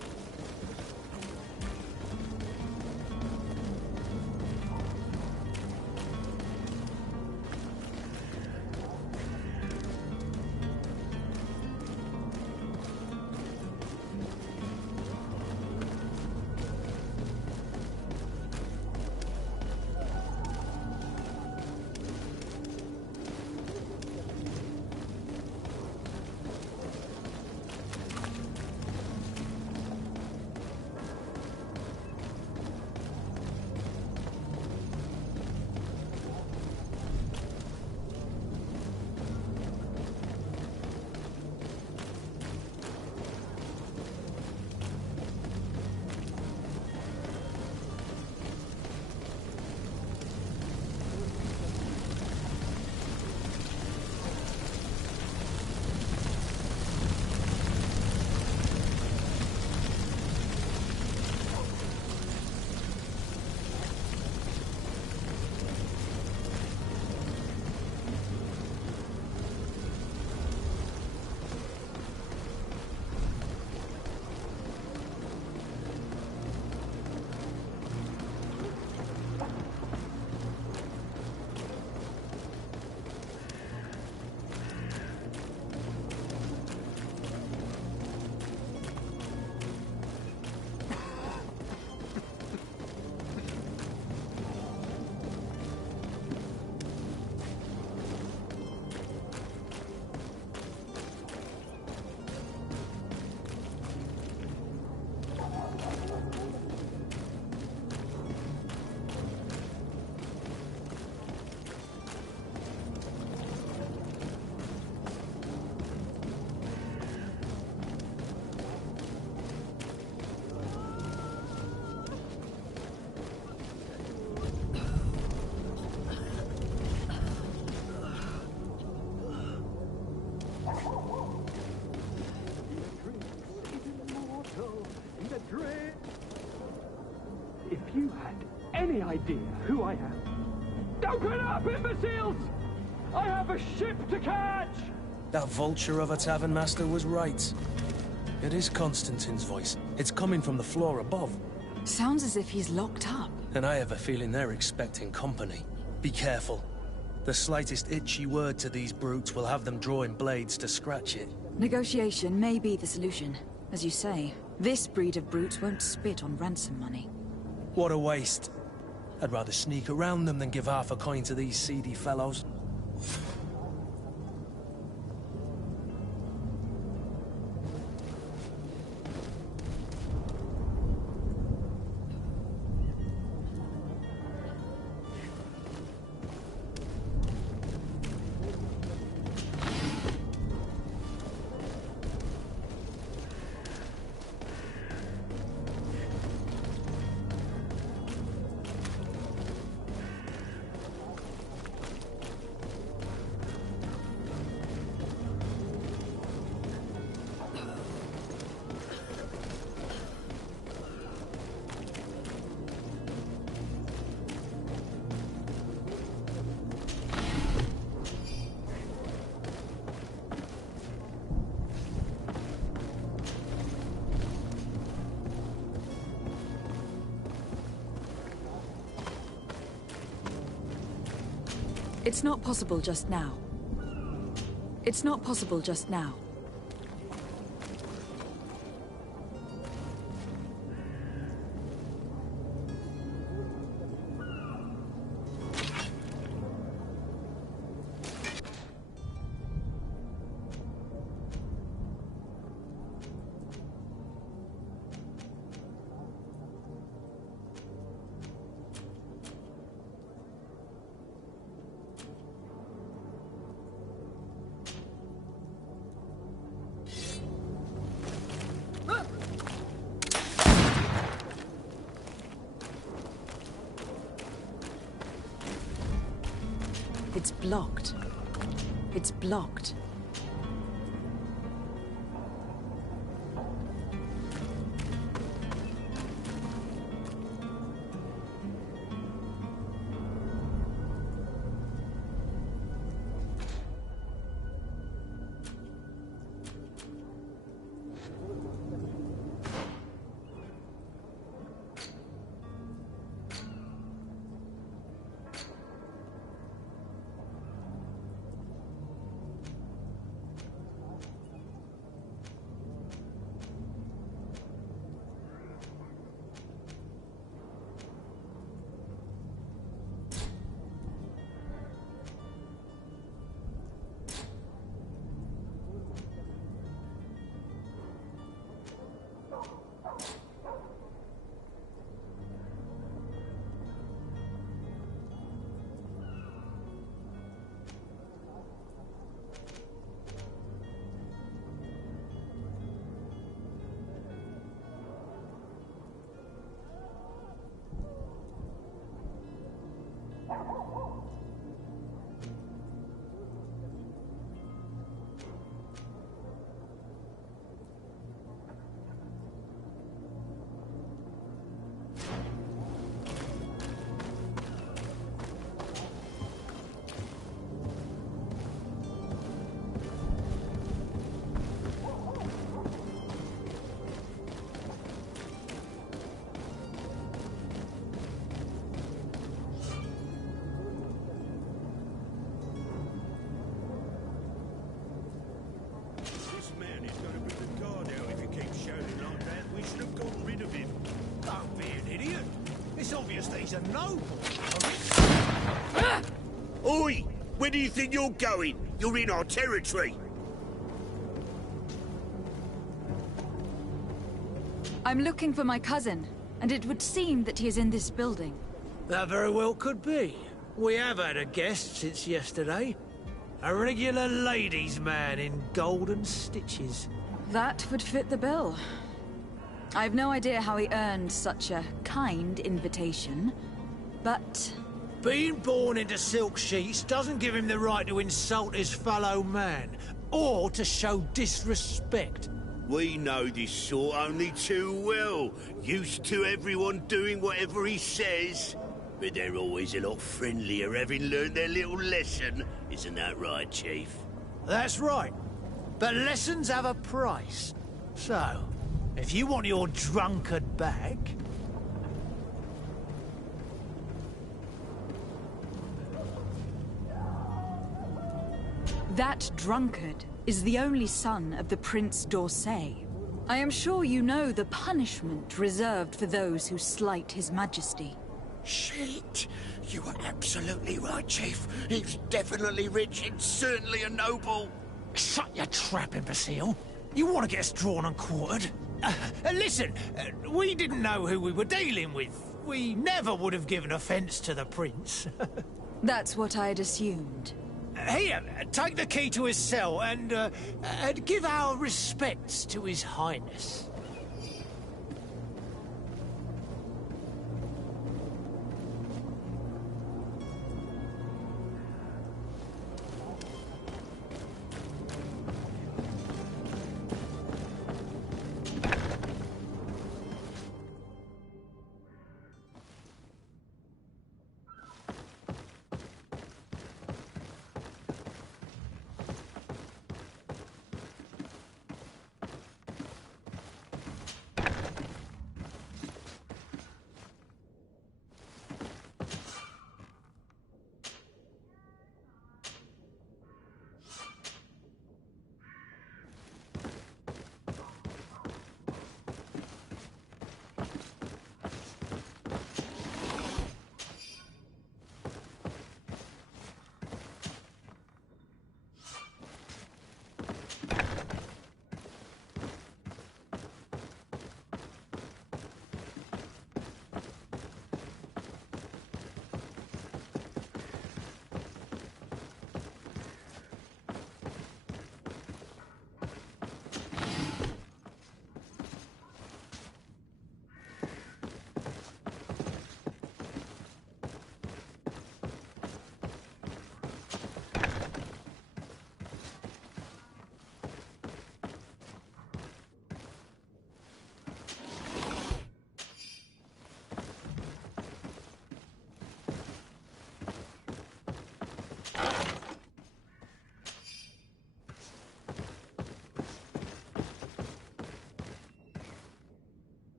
you had any idea who I am... Open up, imbeciles! I have a ship to catch! That vulture of a tavern master was right. It is Constantine's voice. It's coming from the floor above. Sounds as if he's locked up. And I have a feeling they're expecting company. Be careful. The slightest itchy word to these brutes will have them drawing blades to scratch it. Negotiation may be the solution. As you say, this breed of brutes won't spit on ransom money. What a waste. I'd rather sneak around them than give half a coin to these seedy fellows. It's not possible just now. It's not possible just now. It's blocked. It's blocked. He's a noble. Oi! Where do you think you're going? You're in our territory. I'm looking for my cousin, and it would seem that he is in this building. That very well could be. We have had a guest since yesterday. A regular ladies' man in golden stitches. That would fit the bill. I have no idea how he earned such a kind invitation, but... Being born into silk sheets doesn't give him the right to insult his fellow man, or to show disrespect. We know this sort only too well. Used to everyone doing whatever he says. But they're always a lot friendlier having learned their little lesson. Isn't that right, Chief? That's right. But lessons have a price. So, if you want your drunkard back... That drunkard is the only son of the Prince d'Orsay. I am sure you know the punishment reserved for those who slight his majesty. Shit! You are absolutely right, Chief. He's definitely rich and certainly a noble. Shut your trap, imbecile. You want to get us drawn and quartered? Listen, we didn't know who we were dealing with. We never would have given offence to the prince. That's what I'd assumed. Here, take the key to his cell and give our respects to his highness.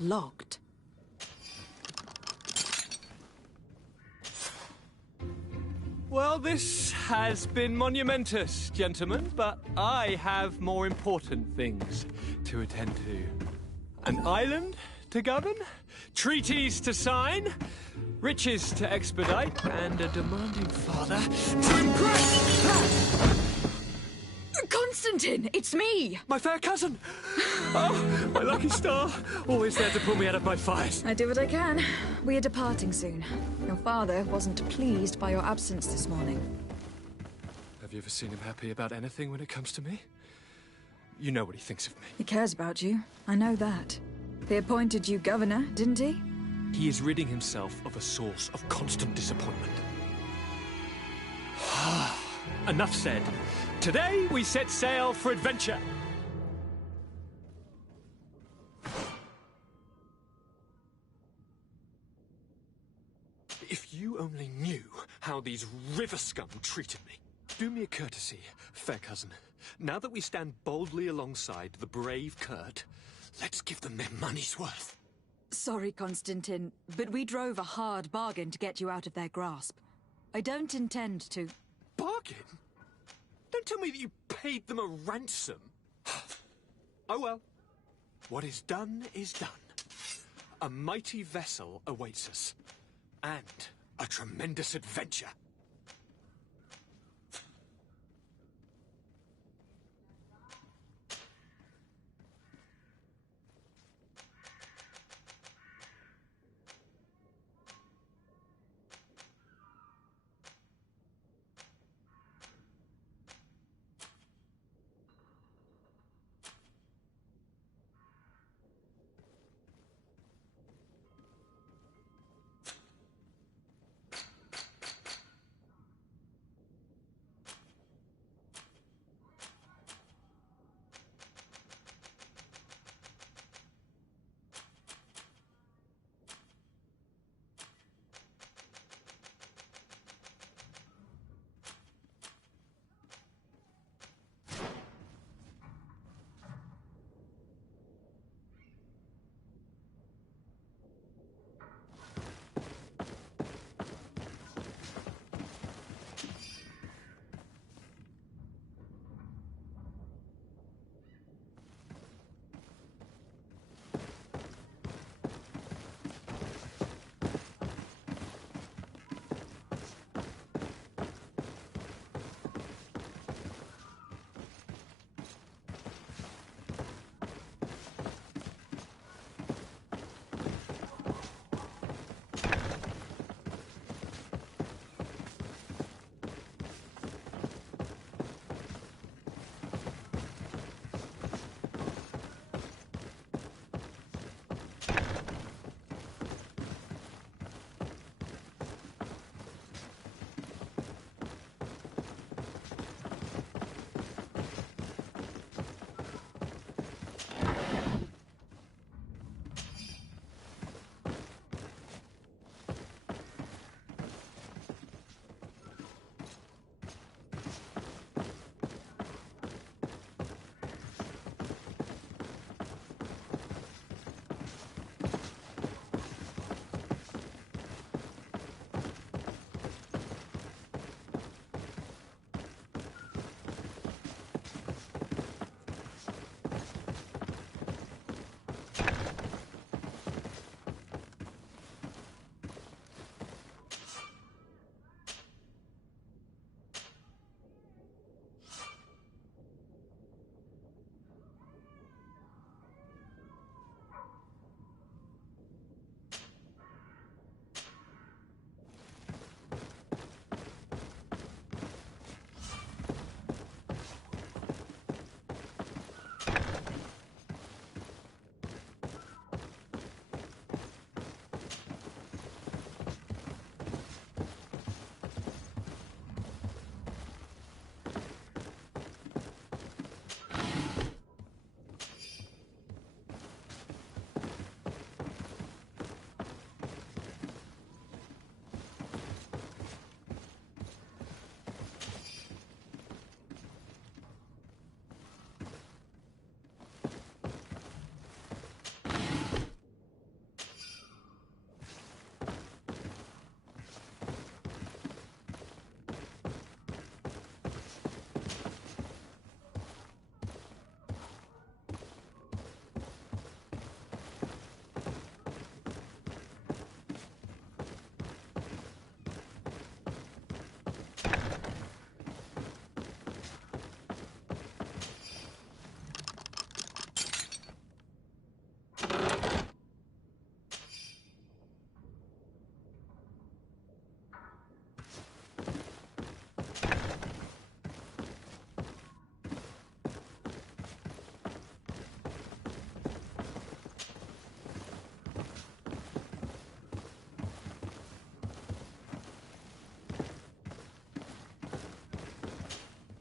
Locked. Well, this has been monumentous, gentlemen, but I have more important things to attend to. An island to govern, treaties to sign, riches to expedite, and a demanding father to impress! Constantine, it's me! My fair cousin! Oh, my lucky star, always there to pull me out of my fires. I do what I can. We are departing soon. Your father wasn't pleased by your absence this morning. Have you ever seen him happy about anything when it comes to me? You know what he thinks of me. He cares about you. I know that. He appointed you governor, didn't he? He is ridding himself of a source of constant disappointment. Enough said. Today we set sail for adventure. If you only knew how these river scum treated me. Do me a courtesy, fair cousin. Now that we stand boldly alongside the brave Kurt, let's give them their money's worth. Sorry, Constantine, but we drove a hard bargain to get you out of their grasp. I don't intend to... Bargain? Don't tell me that you paid them a ransom. Oh well. What is done is done. A mighty vessel awaits us. And a tremendous adventure.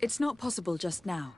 It's not possible just now.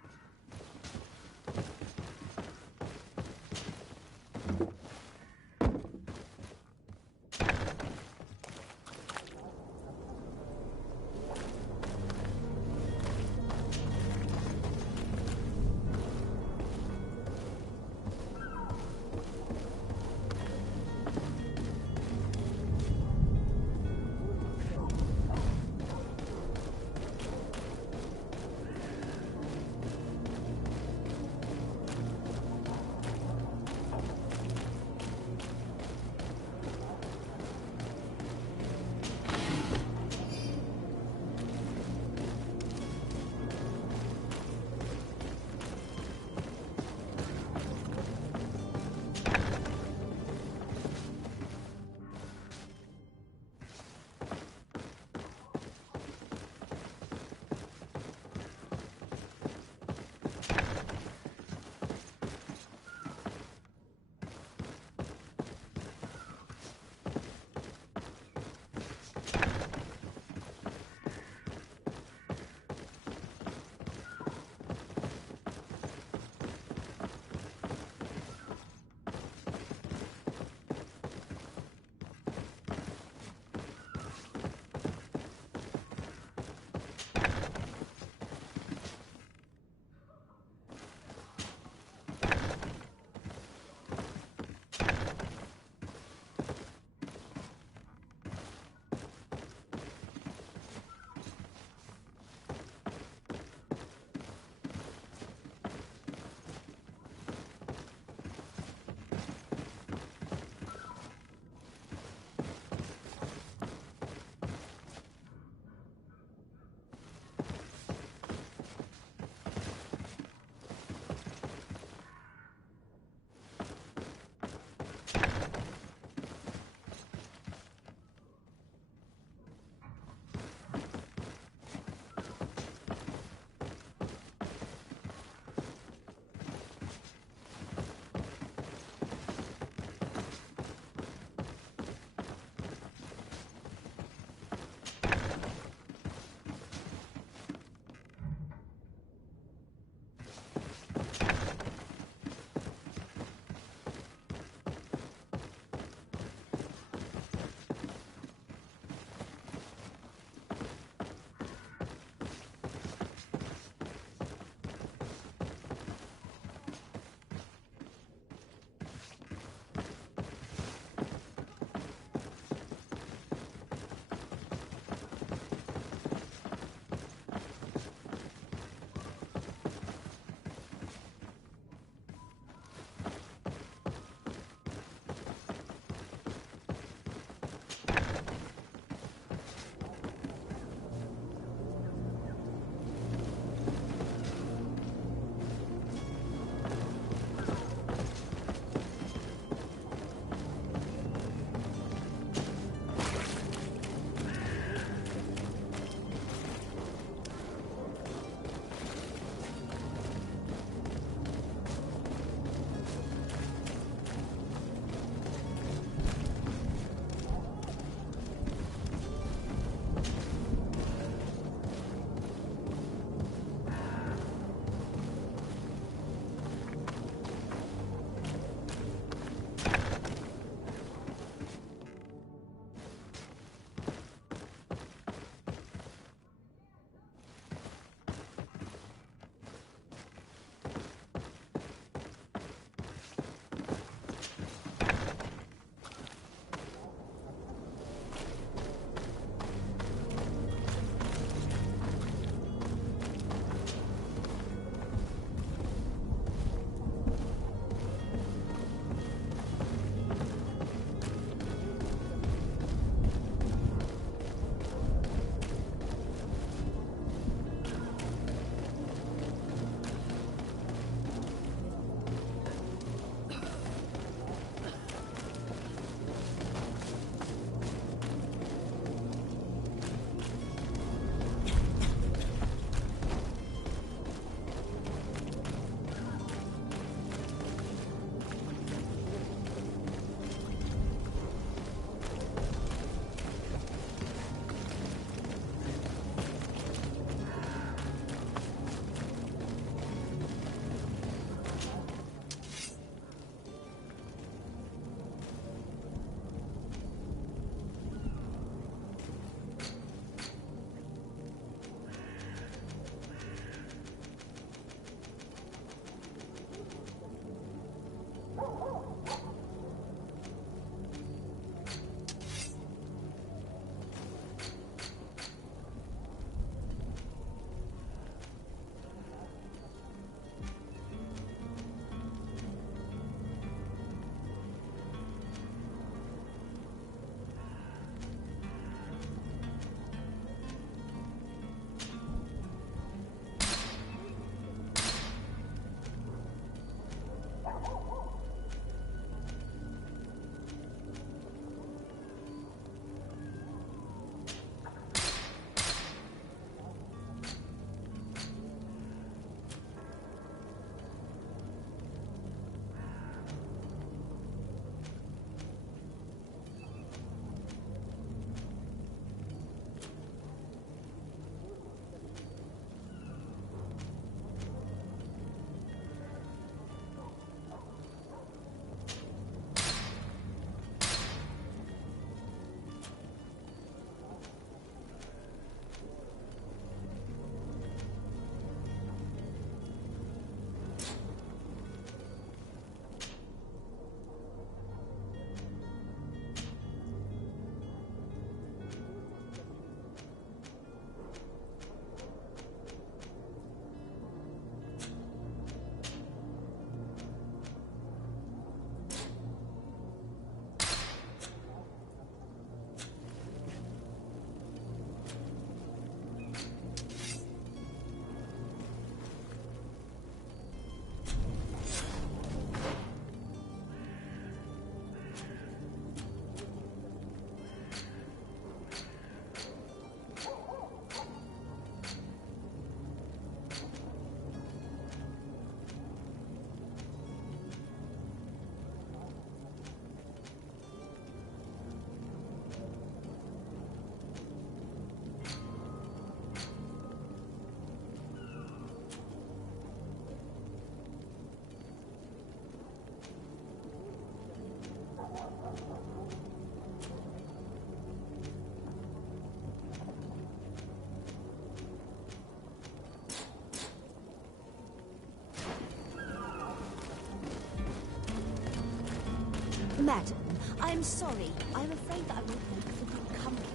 Madam, I'm sorry. I'm afraid that I won't make for good company.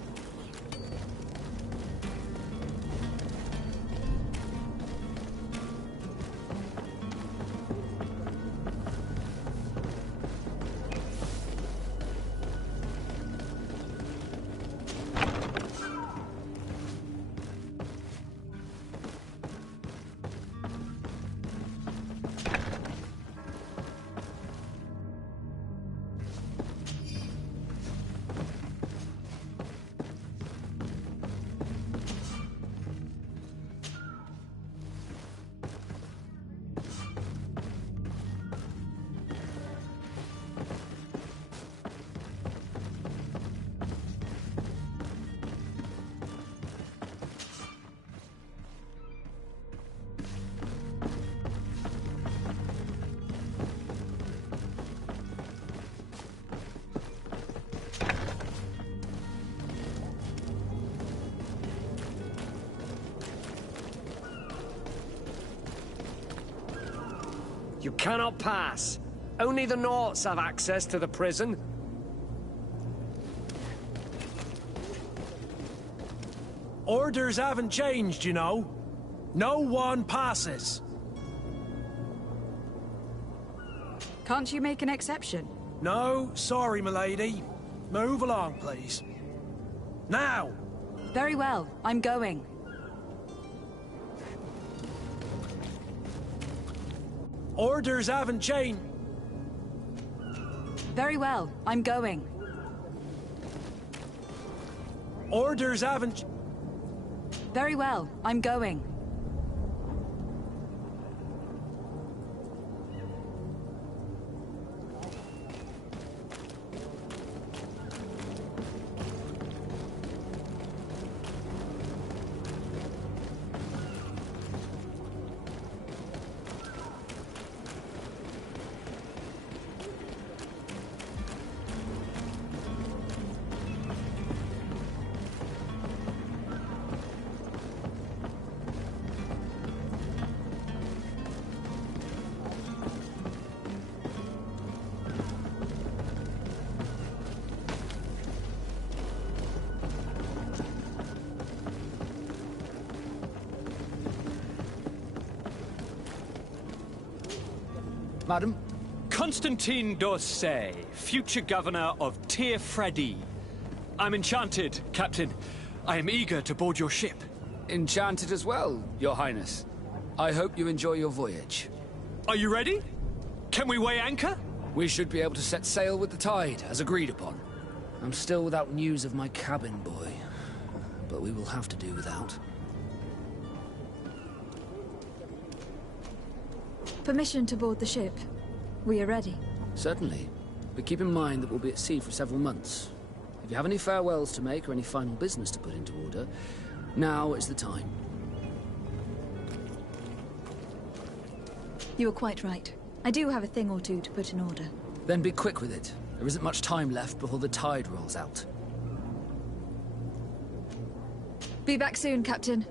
You cannot pass. Only the Naughts have access to the prison. Orders haven't changed, you know. No one passes. Can't you make an exception? No, sorry, milady. Move along, please. Now! Very well, I'm going. Orders haven't changed. Very well, I'm going. Orders haven't... Very well, I'm going. Madam? Constantine d'Orsay, future governor of Tir-Freddy. I'm enchanted, Captain. I am eager to board your ship. Enchanted as well, Your Highness. I hope you enjoy your voyage. Are you ready? Can we weigh anchor? We should be able to set sail with the tide, as agreed upon. I'm still without news of my cabin boy, but we will have to do without. Permission to board the ship. We are ready. Certainly. But keep in mind that we'll be at sea for several months. If you have any farewells to make or any final business to put into order, now is the time. You are quite right. I do have a thing or two to put in order. Then be quick with it. There isn't much time left before the tide rolls out. Be back soon, Captain.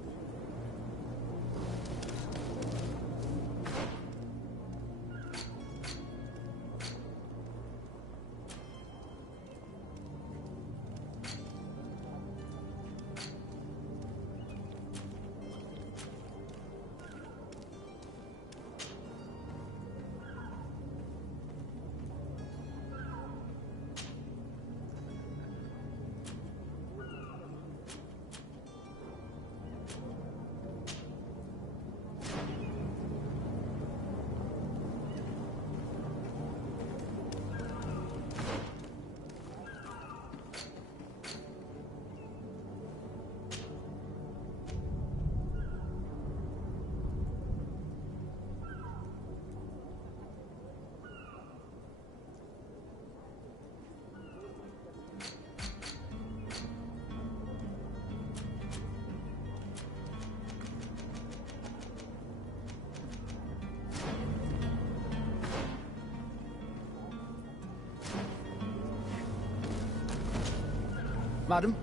Madam?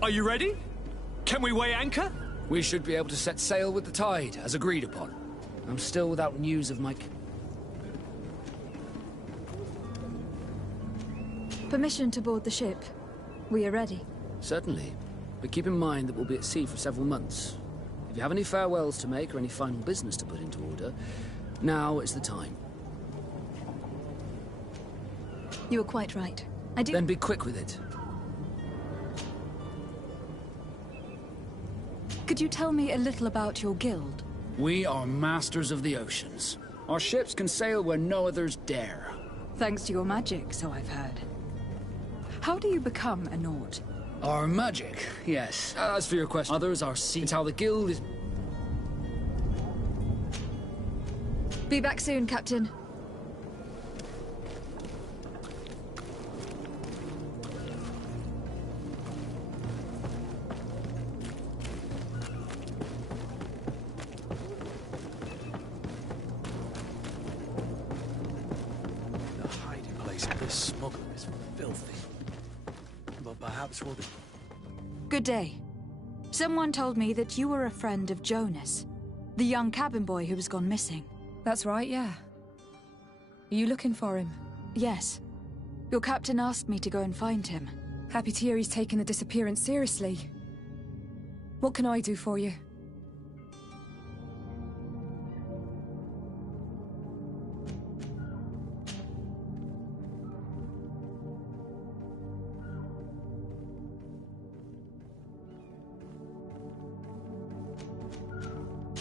Are you ready? Can we weigh anchor? We should be able to set sail with the tide, as agreed upon. I'm still without news of my... Permission to board the ship. We are ready. Certainly. But keep in mind that we'll be at sea for several months. If you have any farewells to make or any final business to put into order, now is the time. You are quite right. I do... Then be quick with it. Could you tell me a little about your guild? We are masters of the oceans. Our ships can sail where no others dare. Thanks to your magic, so I've heard. How do you become a Nord? Our magic, yes. As for your question, others are sea. It's how the guild is... Be back soon, Captain. The hiding place of this smuggler is filthy. But perhaps we'll... Good day. Someone told me that you were a friend of Jonas, the young cabin boy who was gone missing. That's right, yeah. Are you looking for him? Yes. Your captain asked me to go and find him. Happy to hear he's taken the disappearance seriously. What can I do for you?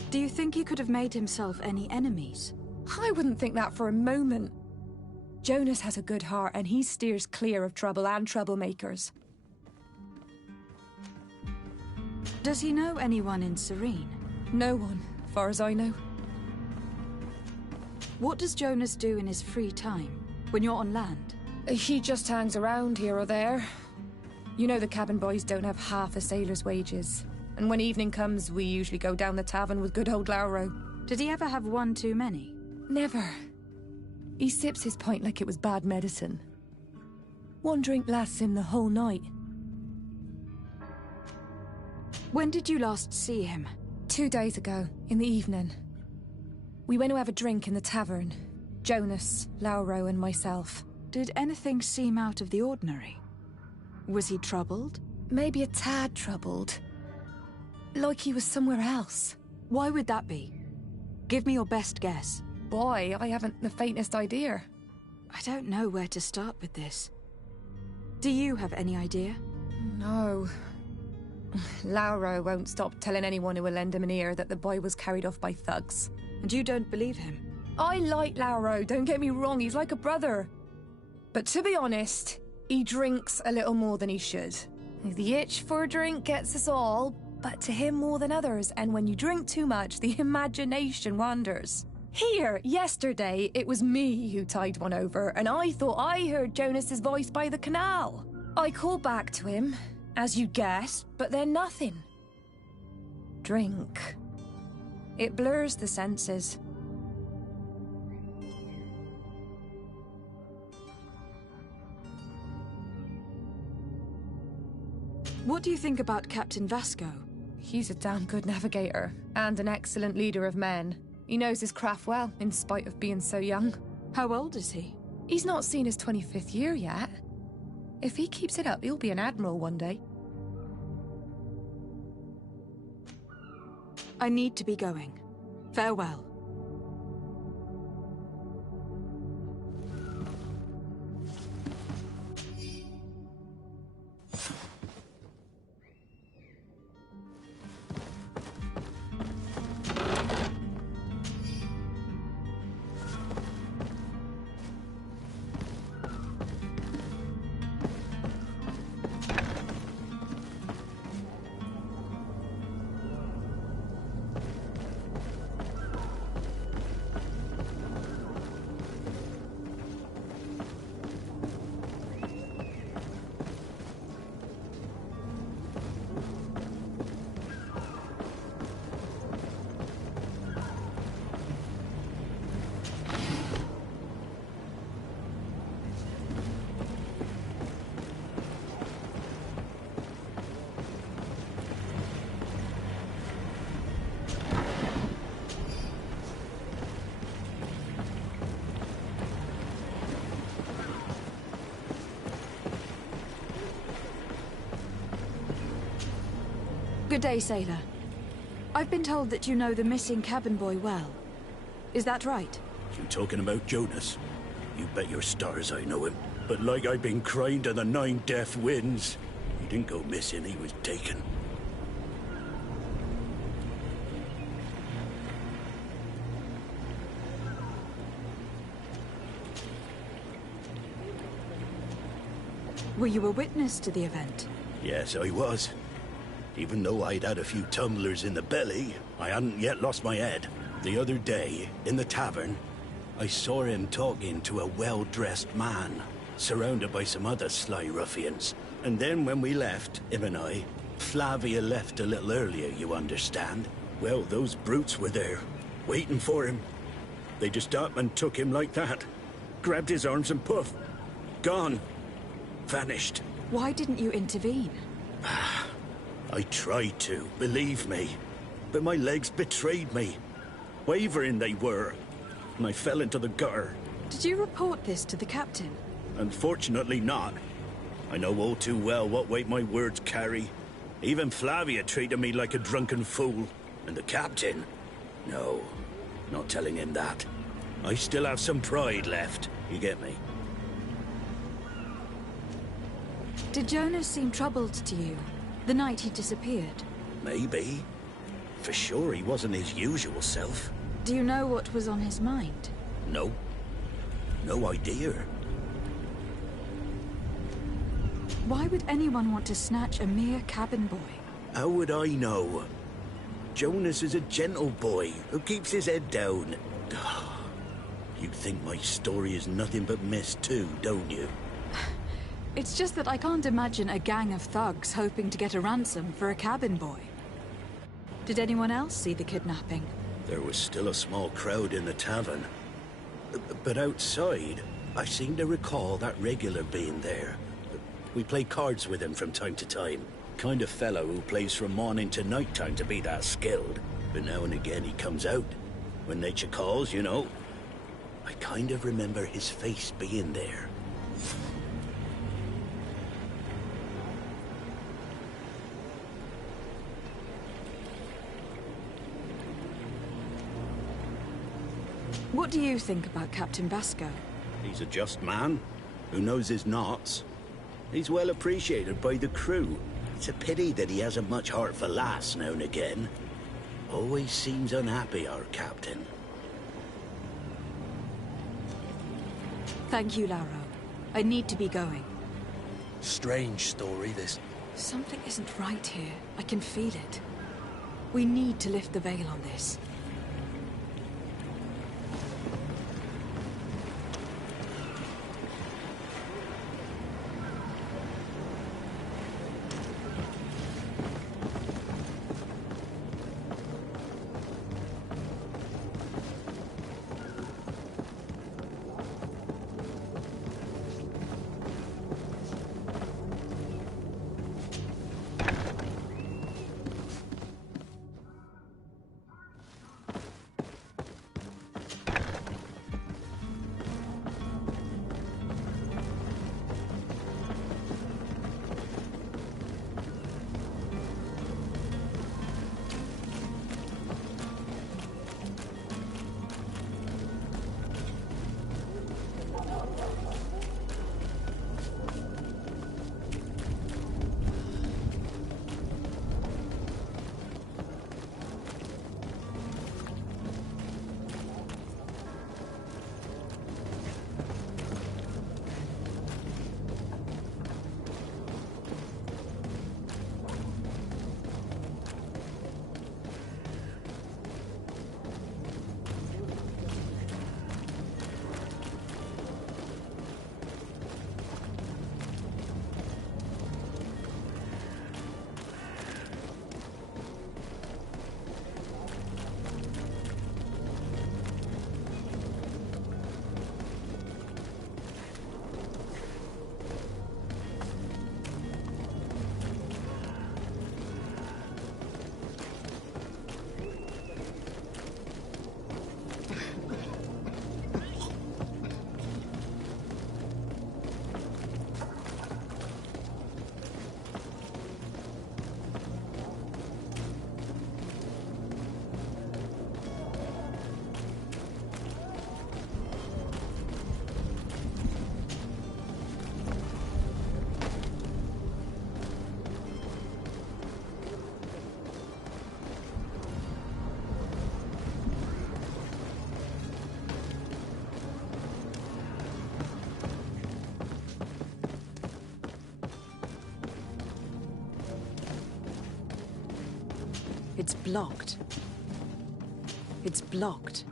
Do you think he could have made himself any enemies? I wouldn't think that for a moment. Jonas has a good heart and he steers clear of trouble and troublemakers. Does he know anyone in Serene? No one, far as I know. What does Jonas do in his free time, when you're on land? He just hangs around here or there. You know the cabin boys don't have half a sailor's wages. And when evening comes, we usually go down the tavern with good old Lauro. Did he ever have one too many? Never. He sips his pint like it was bad medicine. One drink lasts him the whole night. When did you last see him? 2 days ago, in the evening. We went to have a drink in the tavern. Jonas, Lauro, and myself. Did anything seem out of the ordinary? Was he troubled? Maybe a tad troubled. Like he was somewhere else. Why would that be? Give me your best guess. Boy, I haven't the faintest idea. I don't know where to start with this. Do you have any idea? No. Lauro won't stop telling anyone who will lend him an ear that the boy was carried off by thugs. And you don't believe him? I like Lauro, don't get me wrong, he's like a brother. But to be honest, he drinks a little more than he should. The itch for a drink gets us all, but to him more than others, and when you drink too much, the imagination wanders. Here, yesterday, it was me who tied one over, and I thought I heard Jonas's voice by the canal. I called back to him, as you'd guess, but then nothing. Drink. It blurs the senses. What do you think about Captain Vasco? He's a damn good navigator, and an excellent leader of men. He knows his craft well, in spite of being so young. How old is he? He's not seen his 25th year yet. If he keeps it up, he'll be an admiral one day. I need to be going. Farewell. Good day, sailor. I've been told that you know the missing cabin boy well. Is that right? You talking about Jonas? You bet your stars I know him. But like I've been crying to the 9 deaf winds, he didn't go missing, he was taken. Were you a witness to the event? Yes, I was. Even though I'd had a few tumblers in the belly, I hadn't yet lost my head. The other day, in the tavern, I saw him talking to a well-dressed man, surrounded by some other sly ruffians. And then when we left, him and I, Flavia left a little earlier, you understand. Well, those brutes were there, waiting for him. They just up and took him like that. Grabbed his arms and poof, gone. Vanished. Why didn't you intervene? I tried to, believe me. But my legs betrayed me. Wavering they were. And I fell into the gutter. Did you report this to the captain? Unfortunately not. I know all too well what weight my words carry. Even Flavia treated me like a drunken fool. And the captain? No, not telling him that. I still have some pride left, you get me? Did Jonas seem troubled to you the night he disappeared? Maybe. For sure he wasn't his usual self. Do you know what was on his mind? No. No idea. Why would anyone want to snatch a mere cabin boy? How would I know? Jonas is a gentle boy who keeps his head down. You think my story is nothing but mist too, don't you? It's just that I can't imagine a gang of thugs hoping to get a ransom for a cabin boy. Did anyone else see the kidnapping? There was still a small crowd in the tavern. But outside, I seem to recall that regular being there. We play cards with him from time to time. Kind of fellow who plays from morning to night time to be that skilled. But now and again he comes out. When nature calls, you know. I kind of remember his face being there. What do you think about Captain Vasco? He's a just man who knows his knots. He's well appreciated by the crew. It's a pity that he hasn't much heart for lass now and again. Always seems unhappy, our captain. Thank you, Lauro. I need to be going. Strange story, this. Something isn't right here. I can feel it. We need to lift the veil on this. It's blocked. It's blocked.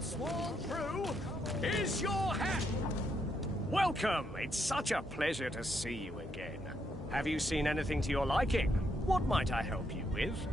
Sworn through is your hat. Welcome. It's such a pleasure to see you again. Have you seen anything to your liking? What might I help you with?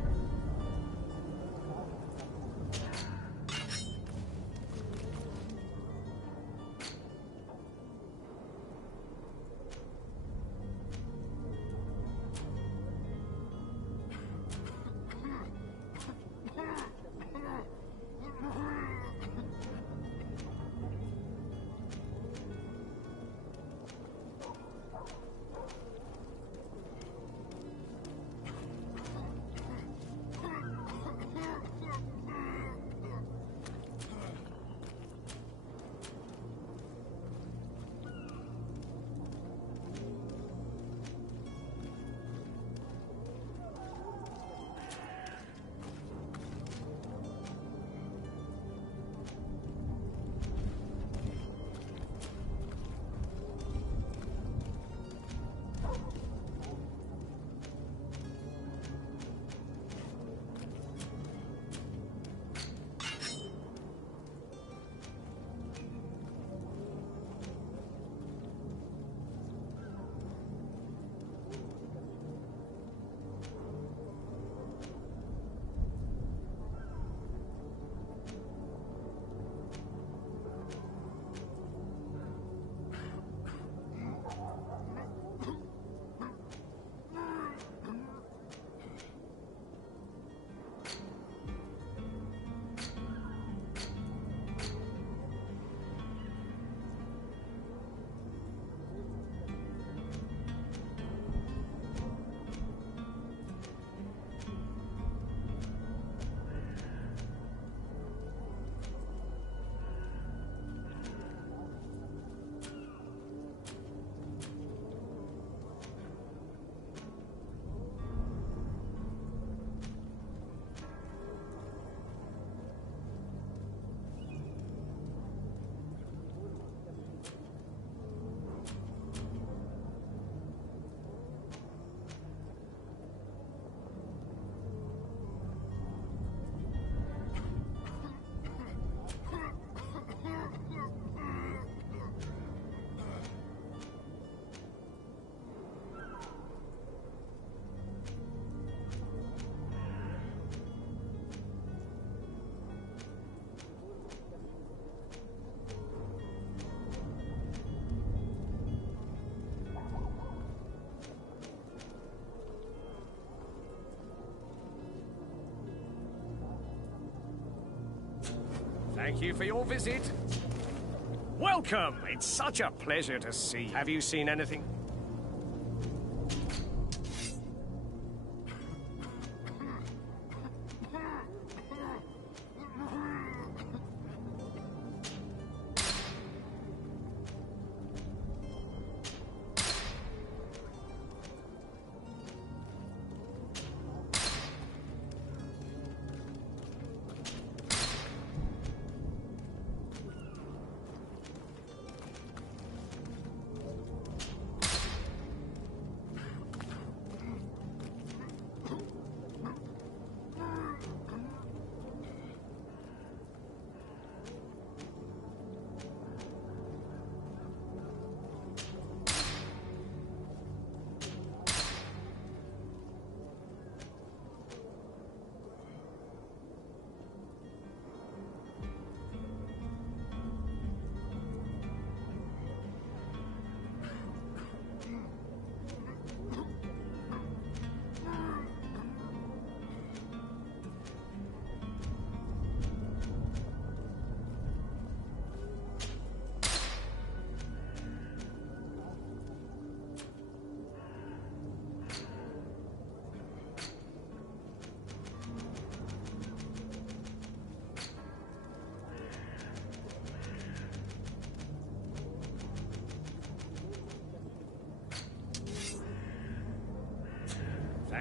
Thank you for your visit. Welcome. It's such a pleasure to see you. Have you seen anything?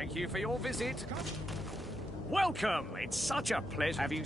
Thank you for your visit. Welcome! It's such a pleasure. Have you...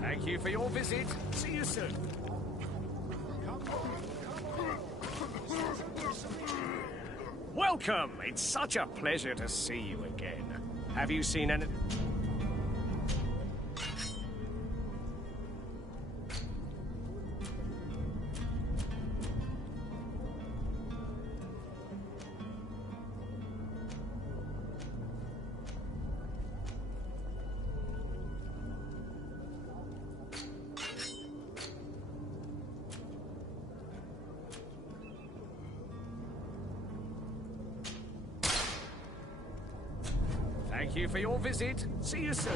Thank you for your visit. See you soon. Welcome! It's such a pleasure to see you again. Have you seen any... Thank you for your visit. See you soon.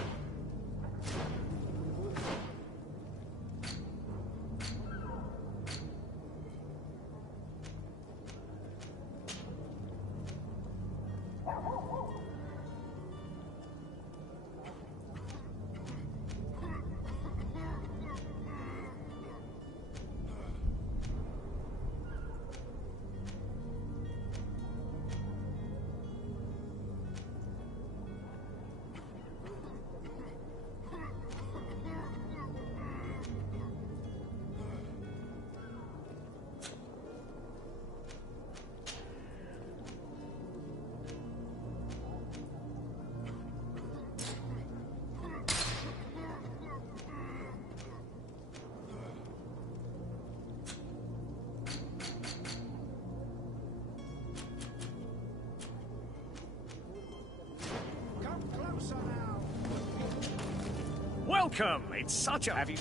Welcome! It's such a... Have you...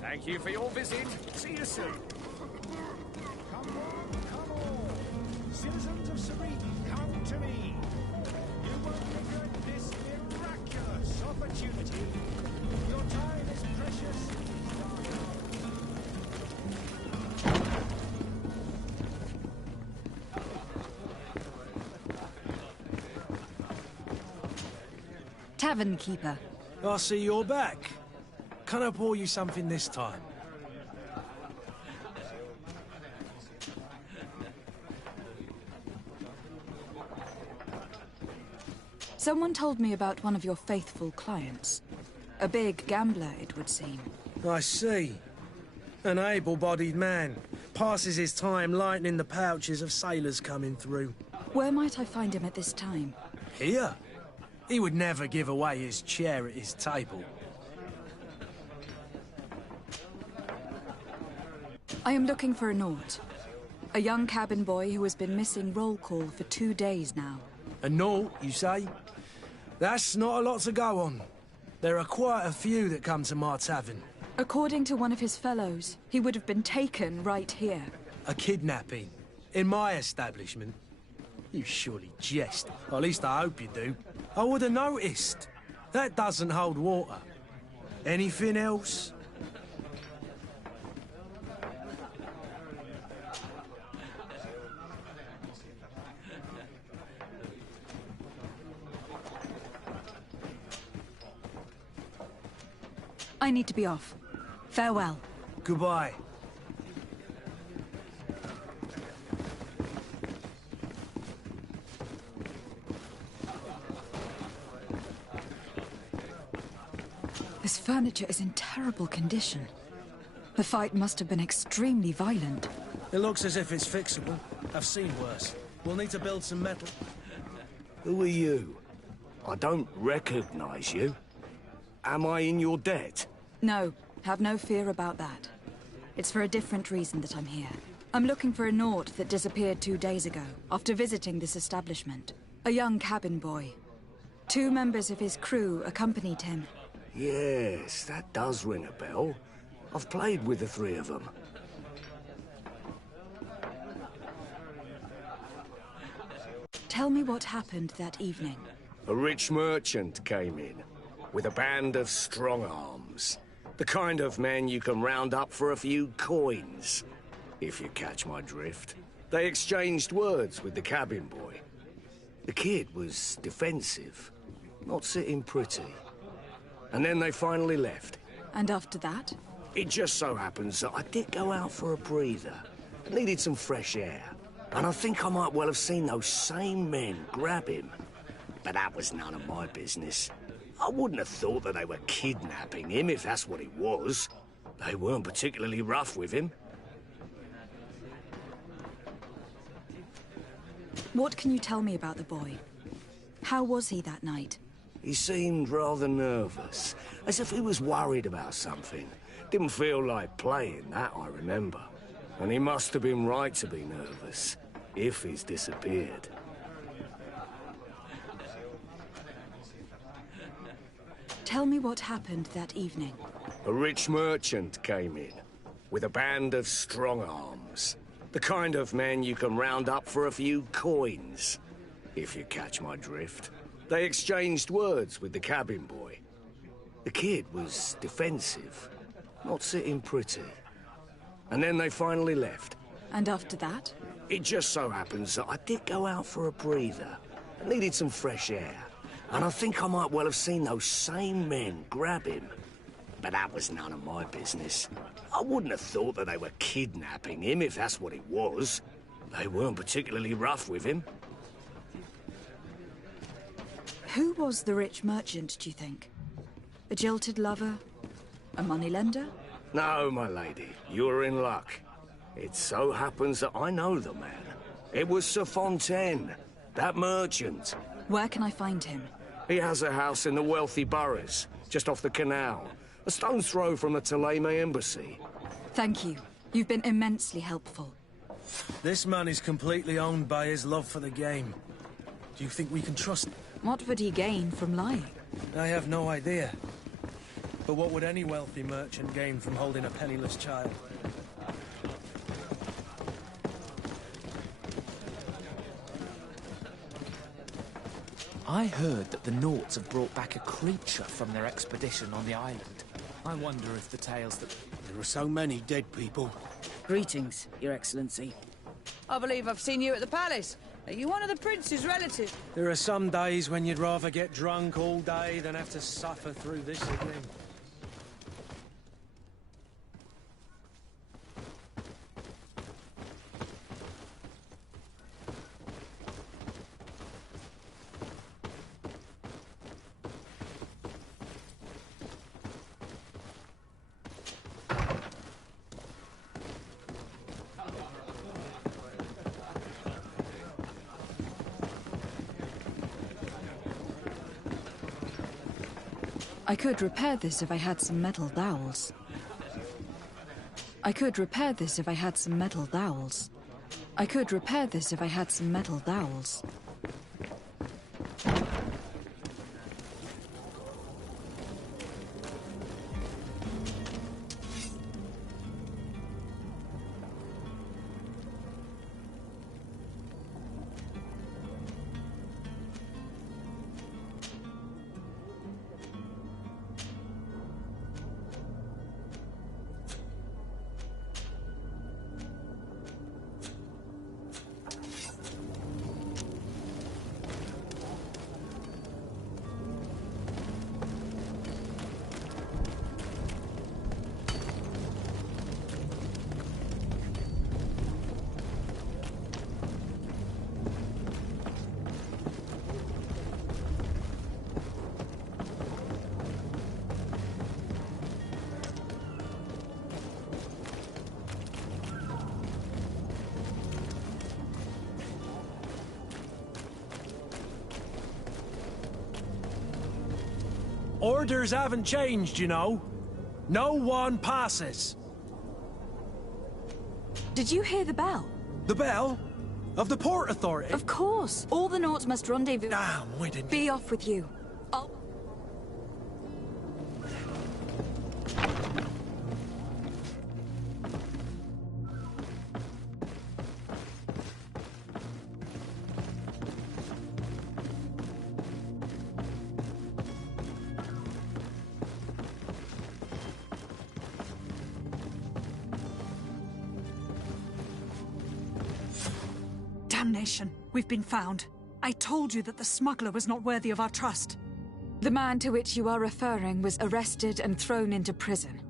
Thank you for your visit. See you soon. Come on. Citizens of Serene, come to me. You won't regret this miraculous opportunity. Your time is precious. Tavern keeper. I see you're back. Can I pour you something this time? Someone told me about one of your faithful clients. A big gambler, it would seem. I see. An able-bodied man. Passes his time lightening the pouches of sailors coming through. Where might I find him at this time? Here? He would never give away his chair at his table. I am looking for a Naut. A young cabin boy who has been missing roll call for 2 days now. A naught, you say? That's not a lot to go on. There are quite a few that come to my tavern. According to one of his fellows, he would have been taken right here. A kidnapping? In my establishment? You surely jest. Or at least I hope you do. I would have noticed. That doesn't hold water. Anything else? I need to be off. Farewell. Goodbye. This furniture is in terrible condition. The fight must have been extremely violent. It looks as if it's fixable. I've seen worse. We'll need to build some metal. Who are you? I don't recognize you. Am I in your debt? No, have no fear about that. It's for a different reason that I'm here. I'm looking for a Naut that disappeared 2 days ago, after visiting this establishment. A young cabin boy. 2 members of his crew accompanied him. Yes, that does ring a bell. I've played with the 3 of them. Tell me what happened that evening. A rich merchant came in, with a band of strong arms. The kind of men you can round up for a few coins, if you catch my drift. They exchanged words with the cabin boy. The kid was defensive, not sitting pretty. And then they finally left. And after that? It just so happens that I did go out for a breather. Needed some fresh air. And I think I might well have seen those same men grab him. But that was none of my business. I wouldn't have thought that they were kidnapping him, if that's what it was. They weren't particularly rough with him. What can you tell me about the boy? How was he that night? He seemed rather nervous, as if he was worried about something. Didn't feel like playing, that I remember. And he must have been right to be nervous, if he's disappeared. Tell me what happened that evening. A rich merchant came in, with a band of strong arms. The kind of men you can round up for a few coins, if you catch my drift. They exchanged words with the cabin boy. The kid was defensive, not sitting pretty. And then they finally left. And after that? It just so happens that I did go out for a breather. I needed some fresh air. And I think I might well have seen those same men grab him. But that was none of my business. I wouldn't have thought that they were kidnapping him, if that's what it was. They weren't particularly rough with him. Who was the rich merchant, do you think? A jilted lover? A moneylender? No, my lady. You're in luck. It so happens that I know the man. It was Sir Fontaine, that merchant. Where can I find him? He has a house in the wealthy boroughs, just off the canal. A stone's throw from the Theleme embassy. Thank you. You've been immensely helpful. This man is completely owned by his love for the game. Do you think we can trust him? What would he gain from lying? I have no idea. But what would any wealthy merchant gain from holding a penniless child? I heard that the Nauts have brought back a creature from their expedition on the island. I wonder if the tales that... There are so many dead people. Greetings, Your Excellency. I believe I've seen you at the palace. Are you one of the prince's relatives? There are some days when you'd rather get drunk all day than have to suffer through this again. I could repair this if I had some metal dowels. I could repair this if I had some metal dowels. I could repair this if I had some metal dowels. Orders haven't changed, you know. No one passes. Did you hear the bell? The bell? Of the Port Authority? Of course. All the Nauts must rendezvous. Damn, we didn't. Be off with you. I'll... Damnation. We've been found. I told you that the smuggler was not worthy of our trust. The man to which you are referring was arrested and thrown into prison.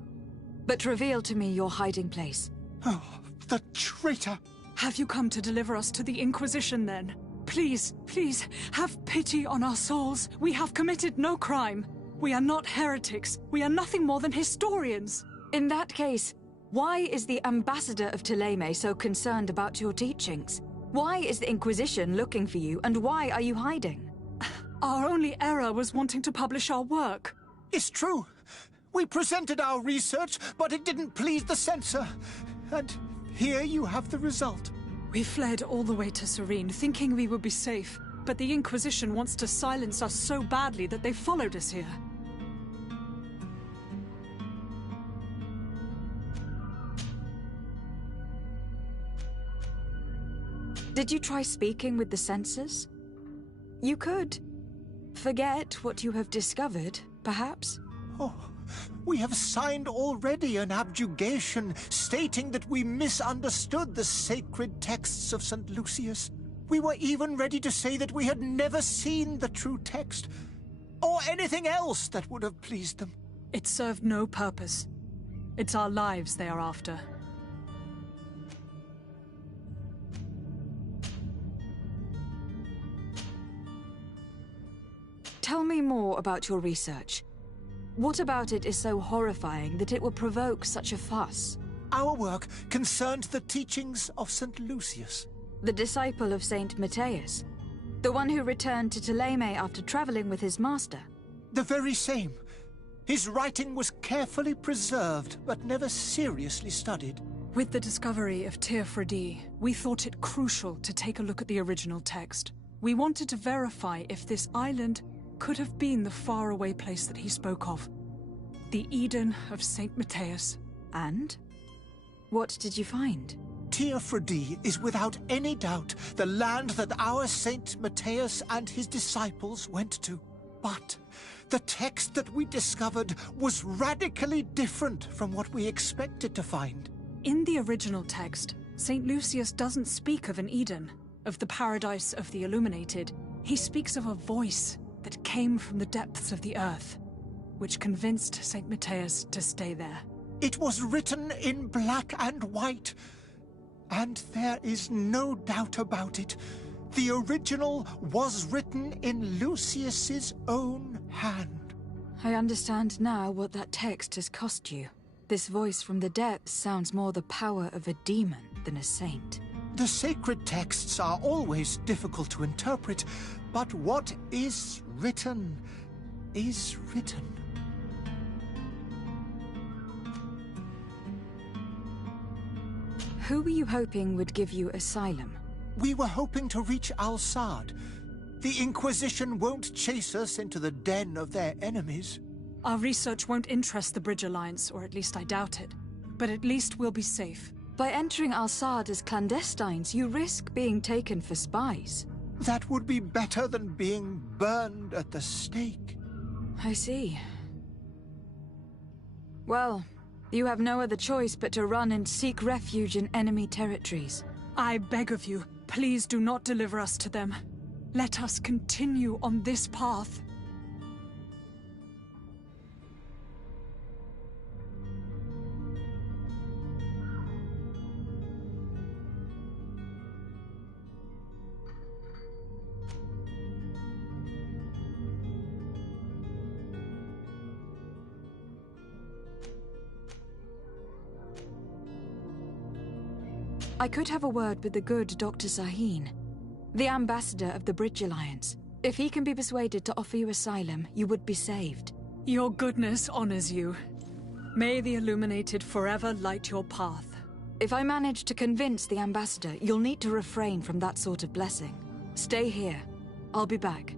But reveal to me your hiding place. Oh, the traitor! Have you come to deliver us to the Inquisition, then? Please, please, have pity on our souls. We have committed no crime. We are not heretics. We are nothing more than historians. In that case, why is the ambassador of Thélème so concerned about your teachings? Why is the Inquisition looking for you, and why are you hiding? Our only error was wanting to publish our work. It's true. We presented our research, but it didn't please the censor. And here you have the result. We fled all the way to Serene, thinking we would be safe. But the Inquisition wants to silence us so badly that they followed us here. Did you try speaking with the censors? You could. Forget what you have discovered, perhaps? Oh, we have signed already an abjugation stating that we misunderstood the sacred texts of St. Lucius. We were even ready to say that we had never seen the true text, or anything else that would have pleased them. It served no purpose. It's our lives they are after. Tell me more about your research. What about it is so horrifying that it will provoke such a fuss? Our work concerned the teachings of St. Lucius. The disciple of Saint Matthias? The one who returned to Thélème after traveling with his master? The very same. His writing was carefully preserved, but never seriously studied. With the discovery of Théophrodie, we thought it crucial to take a look at the original text. We wanted to verify if this island could have been the faraway place that he spoke of. The Eden of Saint Matthias. And? What did you find? Théophrodie is without any doubt the land that our Saint Matthias and his disciples went to. But the text that we discovered was radically different from what we expected to find. In the original text, Saint Lucius doesn't speak of an Eden, of the paradise of the illuminated. He speaks of a voice that came from the depths of the earth, which convinced Saint Matthias to stay there. It was written in black and white, and there is no doubt about it. The original was written in Lucius's own hand. I understand now what that text has cost you. This voice from the depths sounds more the power of a demon than a saint. The sacred texts are always difficult to interpret, but what is written is written. Who were you hoping would give you asylum? We were hoping to reach Al-Sad. The Inquisition won't chase us into the den of their enemies. Our research won't interest the Bridge Alliance, or at least I doubt it. But at least we'll be safe. By entering Al-Sad as clandestines, you risk being taken for spies. That would be better than being burned at the stake. I see. Well, you have no other choice but to run and seek refuge in enemy territories. I beg of you, please do not deliver us to them. Let us continue on this path. I could have a word with the good Dr. Sahin, the ambassador of the Bridge Alliance. If he can be persuaded to offer you asylum, you would be saved. Your goodness honors you. May the Illuminated forever light your path. If I manage to convince the ambassador, you'll need to refrain from that sort of blessing. Stay here. I'll be back.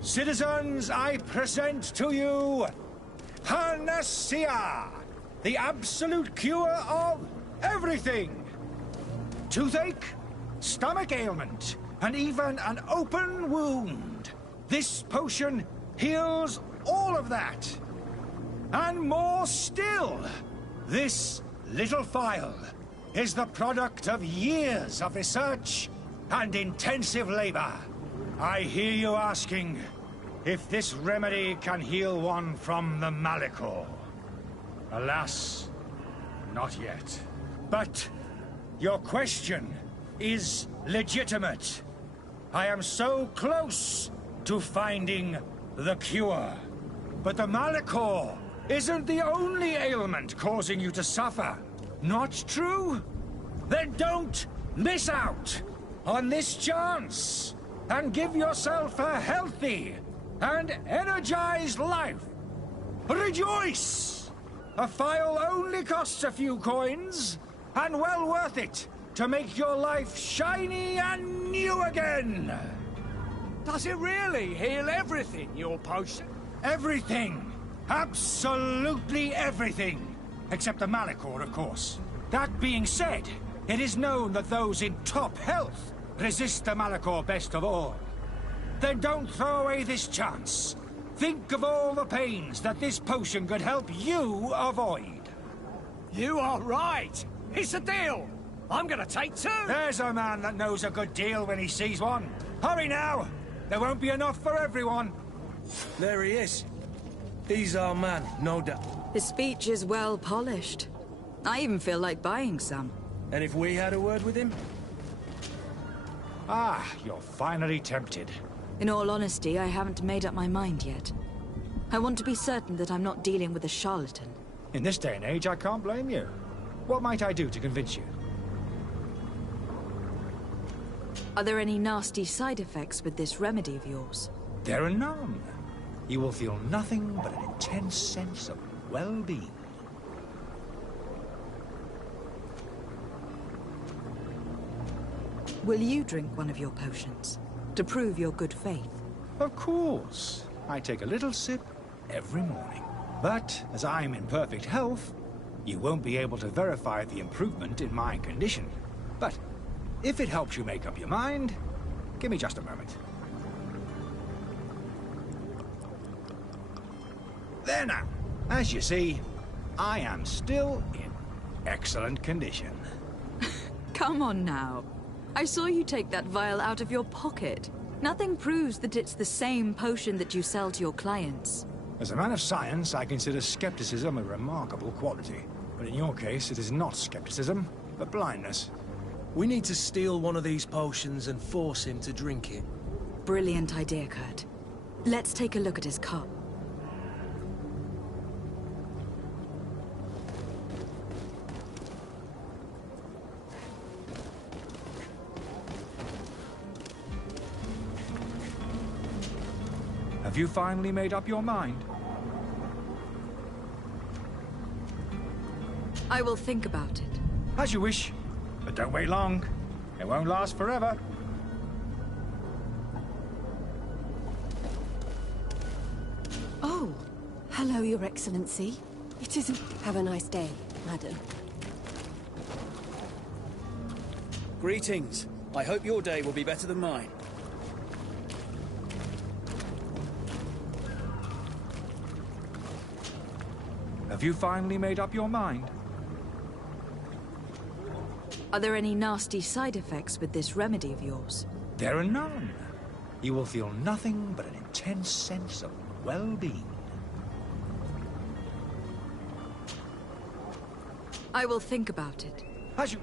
Citizens, I present to you Panacea, the absolute cure of everything. Toothache, stomach ailment, and even an open wound. This potion heals all of that. And more still, this little phial is the product of years of research and intensive labor. I hear you asking if this remedy can heal one from the Malachor. Alas, not yet. But your question is legitimate. I am so close to finding the cure. But the Malachor isn't the only ailment causing you to suffer. Not true? Then don't miss out on this chance and give yourself a healthy and energized life. Rejoice! A phial only costs a few coins, and well worth it to make your life shiny and new again. Does it really heal everything, your potion? Everything. Absolutely everything. Except the Malachor, of course. That being said, it is known that those in top health resist the Malachor best of all. Then don't throw away this chance. Think of all the pains that this potion could help you avoid. You are right. It's a deal. I'm gonna take two. There's a man that knows a good deal when he sees one. Hurry now. There won't be enough for everyone. There he is. He's our man, no doubt. His speech is well polished. I even feel like buying some. And if we had a word with him? Ah, you're finally tempted. In all honesty, I haven't made up my mind yet. I want to be certain that I'm not dealing with a charlatan. In this day and age, I can't blame you. What might I do to convince you? Are there any nasty side effects with this remedy of yours? There are none. You will feel nothing but an intense sense of well-being. Will you drink one of your potions? To prove your good faith? Of course. I take a little sip every morning. But, as I'm in perfect health, you won't be able to verify the improvement in my condition. But, if it helps you make up your mind, give me just a moment. There now. As you see, I am still in excellent condition. Come on now. I saw you take that vial out of your pocket. Nothing proves that it's the same potion that you sell to your clients. As a man of science, I consider skepticism a remarkable quality. But in your case, it is not skepticism, but blindness. We need to steal one of these potions and force him to drink it. Brilliant idea, Kurt. Let's take a look at his cup. Have you finally made up your mind? I will think about it. As you wish, but don't wait long. It won't last forever. Oh, hello, Your Excellency. It isn't... Have a nice day, madam. Greetings. I hope your day will be better than mine. Have you finally made up your mind? Are there any nasty side effects with this remedy of yours? There are none. You will feel nothing but an intense sense of well-being. I will think about it. As you...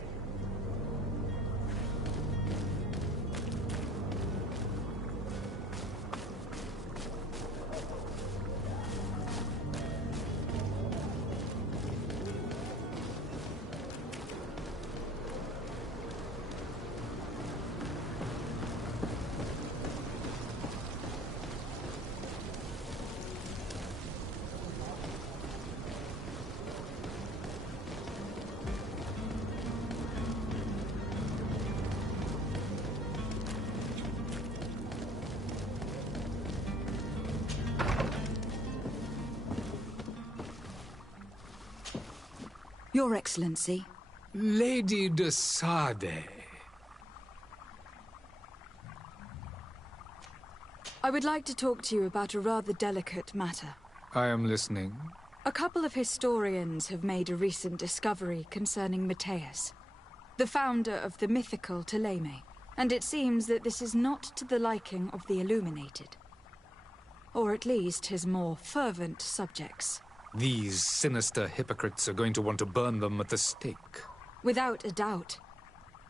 Your Excellency. Lady de Sade. I would like to talk to you about a rather delicate matter. I am listening. A couple of historians have made a recent discovery concerning Matthias, the founder of the mythical Ptolemy, and it seems that this is not to the liking of the Illuminated. Or at least his more fervent subjects. These sinister hypocrites are going to want to burn them at the stake. Without a doubt.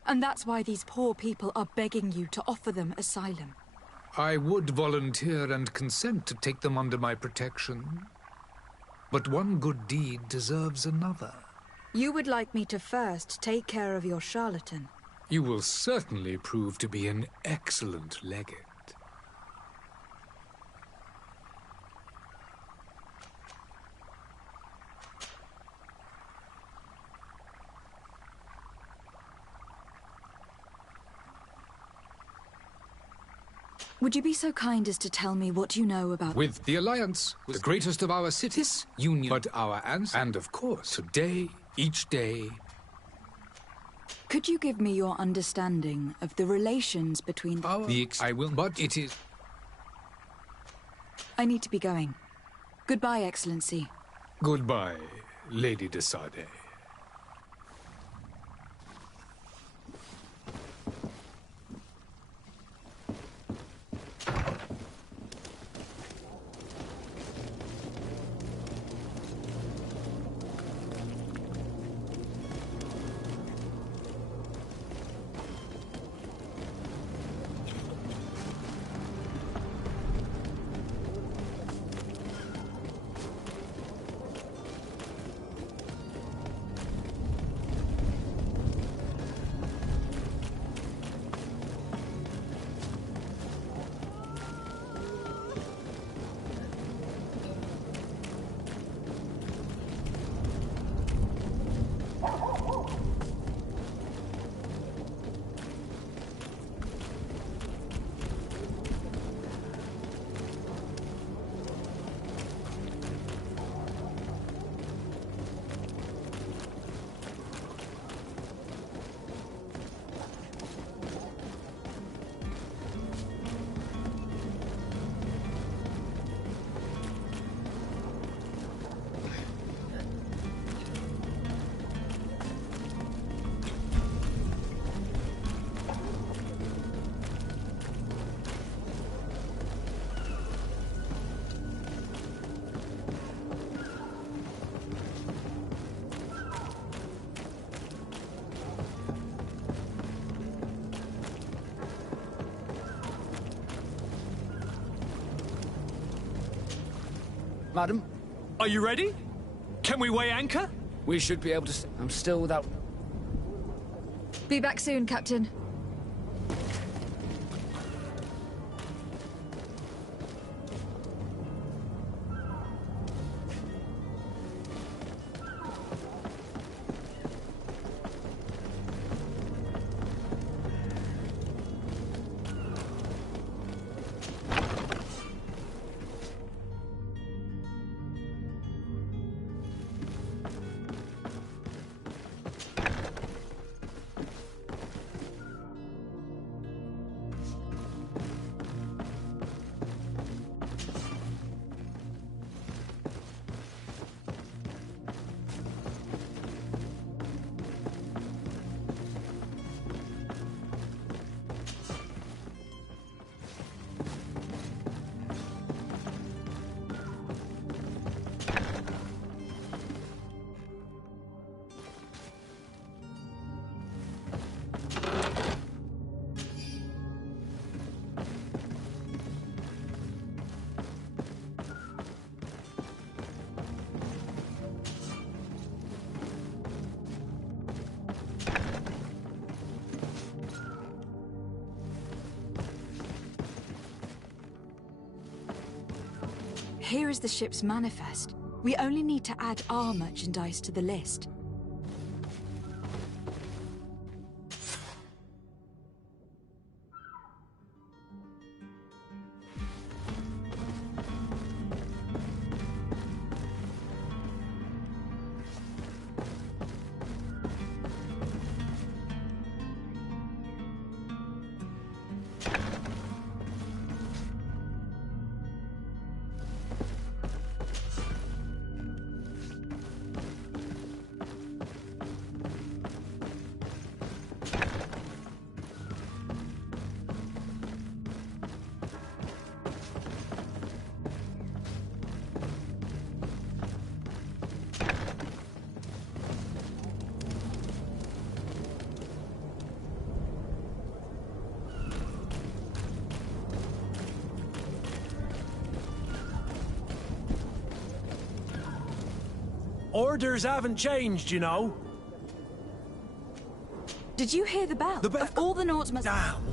And that's why these poor people are begging you to offer them asylum. I would volunteer and consent to take them under my protection. But one good deed deserves another. You would like me to first take care of your charlatan. You will certainly prove to be an excellent legate. Would you be so kind as to tell me what you know about... With the Alliance, the greatest of our cities, union, but our ancestors, and of course, today, each day... Could you give me your understanding of the relations between... I will, but it is... I need to be going. Goodbye, Excellency. Goodbye, Lady de Sade. Madam? Are you ready? Can we weigh anchor? We should be able to... I'm still without... Be back soon, Captain. Here is the ship's manifest. We only need to add our merchandise to the list. Orders haven't changed, you know. Did you hear the bell? All the Nauts must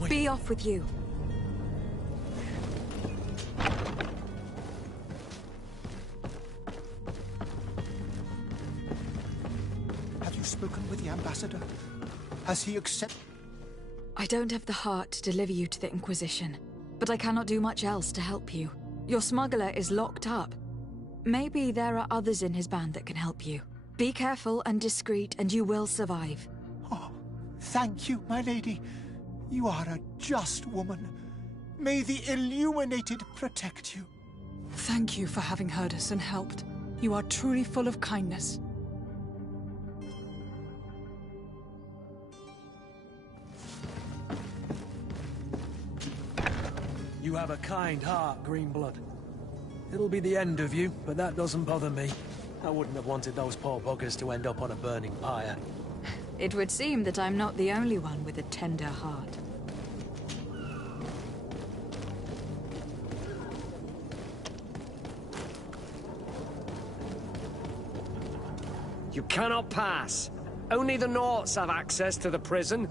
be off with you. Have you spoken with the ambassador? Has he accepted? I don't have the heart to deliver you to the Inquisition, but I cannot do much else to help you. Your smuggler is locked up. Maybe there are others in his band that can help you. Be careful and discreet, and you will survive. Oh, thank you, my lady. You are a just woman. May the Illuminated protect you. Thank you for having heard us and helped. You are truly full of kindness. You have a kind heart, Greenblood. It'll be the end of you, but that doesn't bother me. I wouldn't have wanted those poor buggers to end up on a burning pyre. It would seem that I'm not the only one with a tender heart. You cannot pass. Only the Nauts have access to the prison.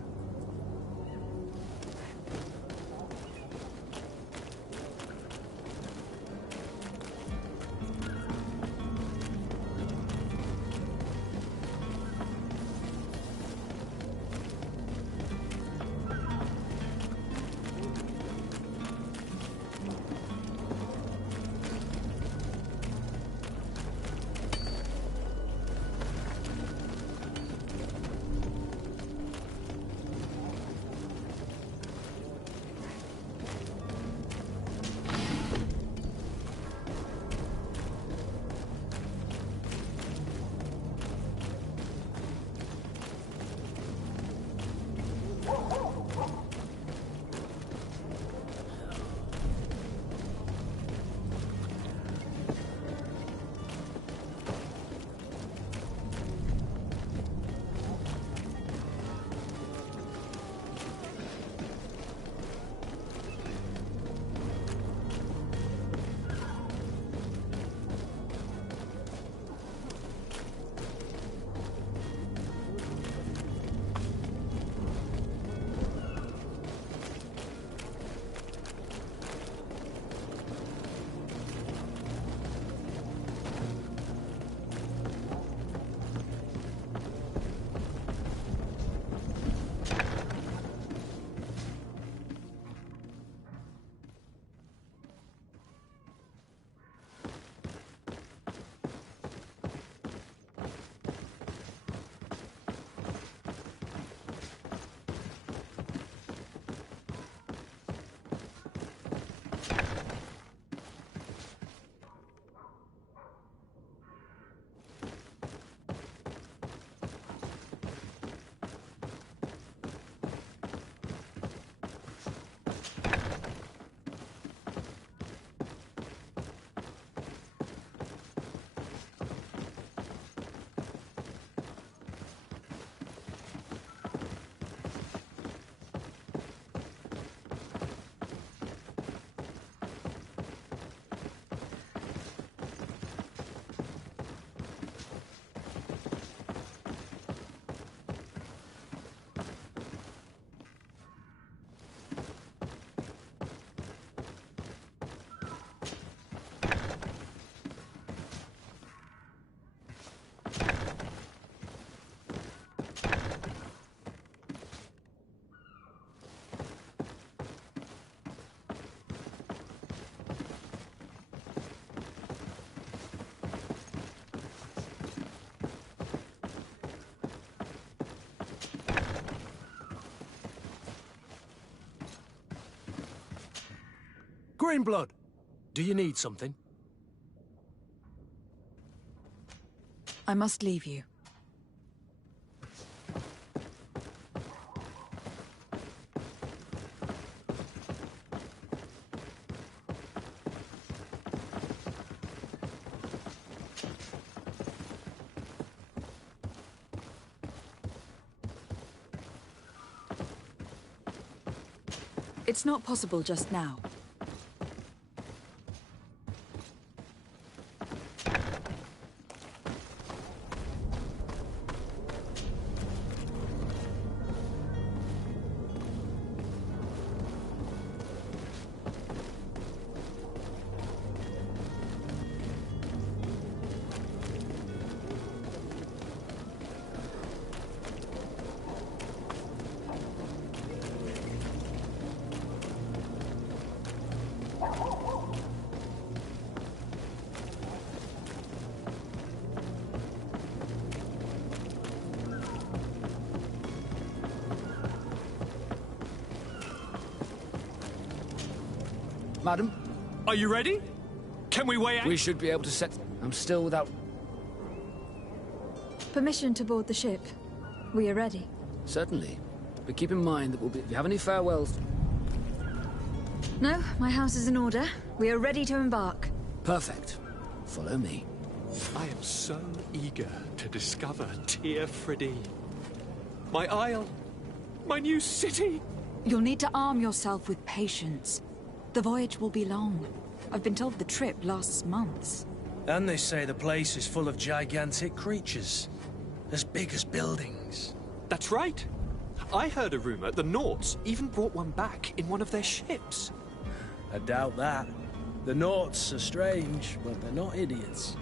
Greenblood, do you need something? I must leave you. It's not possible just now. Madam? Are you ready? Can we weigh out? We should be able to set... I'm still without... Permission to board the ship. We are ready. Certainly. But keep in mind that we'll be... If you have any farewells... No, my house is in order. We are ready to embark. Perfect. Follow me. I am so eager to discover Teer Fradee. My isle. My new city. You'll need to arm yourself with patience. The voyage will be long. I've been told the trip lasts months. And they say the place is full of gigantic creatures. As big as buildings. That's right. I heard a rumor the Nauts even brought one back in one of their ships. I doubt that. The Nauts are strange, but they're not idiots.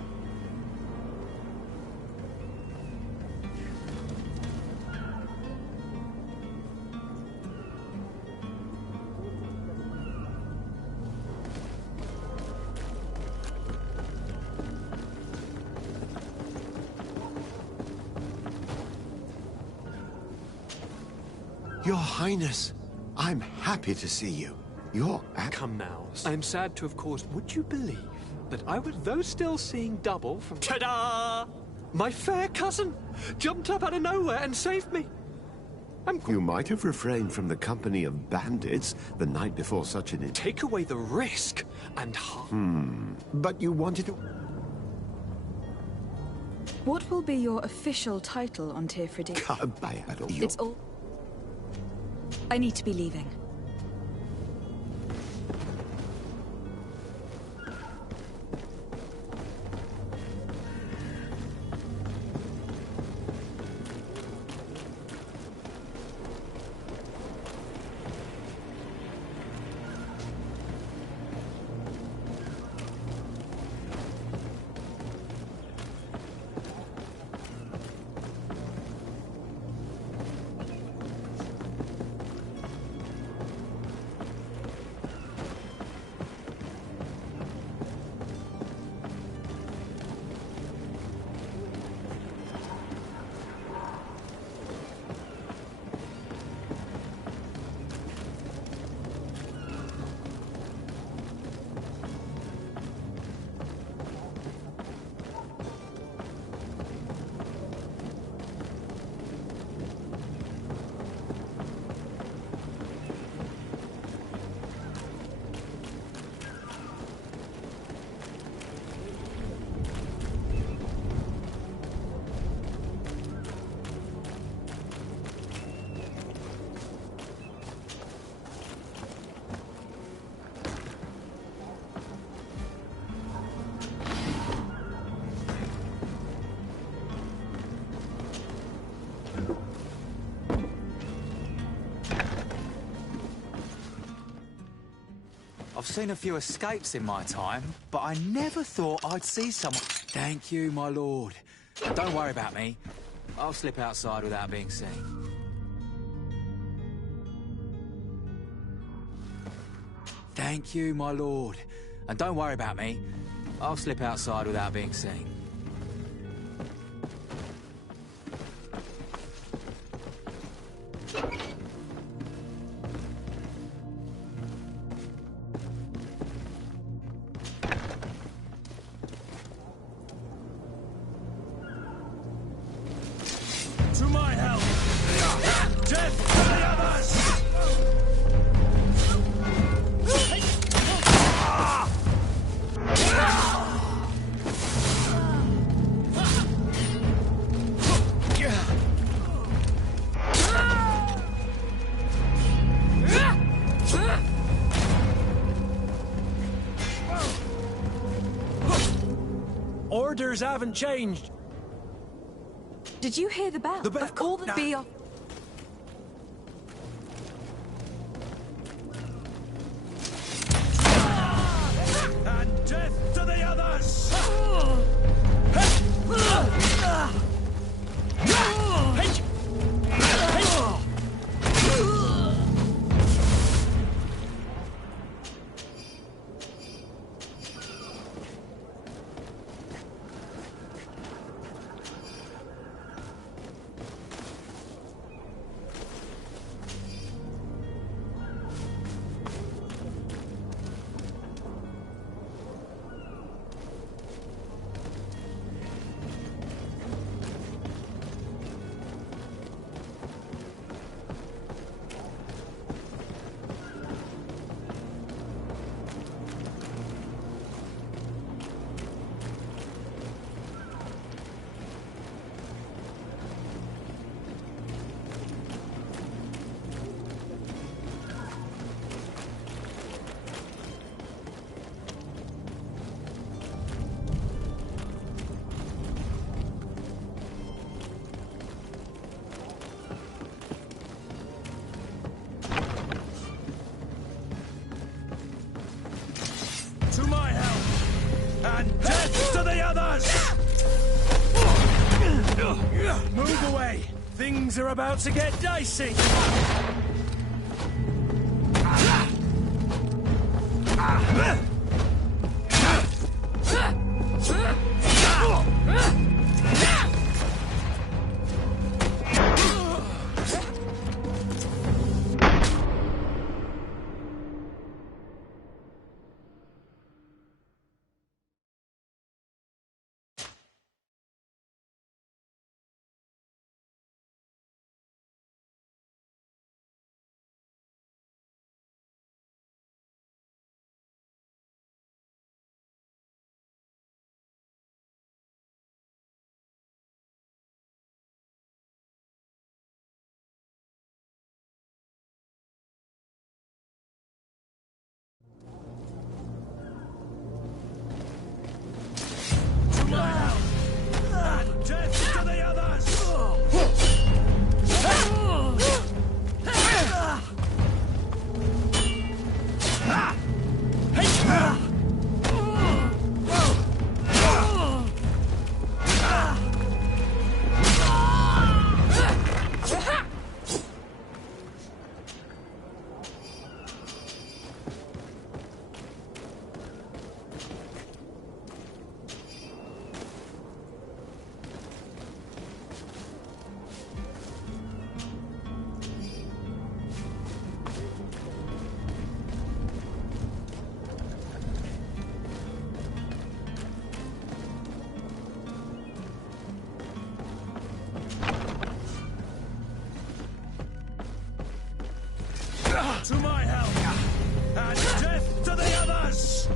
Your Highness, I'm happy to see you. Come now. I am sad to have caused... Would you believe that I was, though still seeing double from... Ta-da! My fair cousin jumped up out of nowhere and saved me. You might have refrained from the company of bandits the night before such an... Take away the risk and harm. But you wanted to... What will be your official title on Teer Fradee? It's all... I need to be leaving. I've seen a few escapes in my time, but I never thought I'd see someone... Thank you, my lord. Don't worry about me. I'll slip outside without being seen. Thank you, my lord. And don't worry about me. I'll slip outside without being seen. orders haven't changed. Did you hear the bell? The bell. Of all the be off. And death to the others! To my help! And death to the others! Move away! Things are about to get dicey! And death to the others! To my help! And death to the others!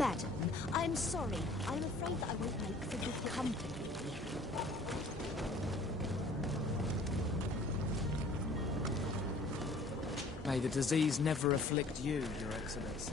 Madam, I'm sorry. I'm afraid that I won't make for good company. May the disease never afflict you, Your Excellency.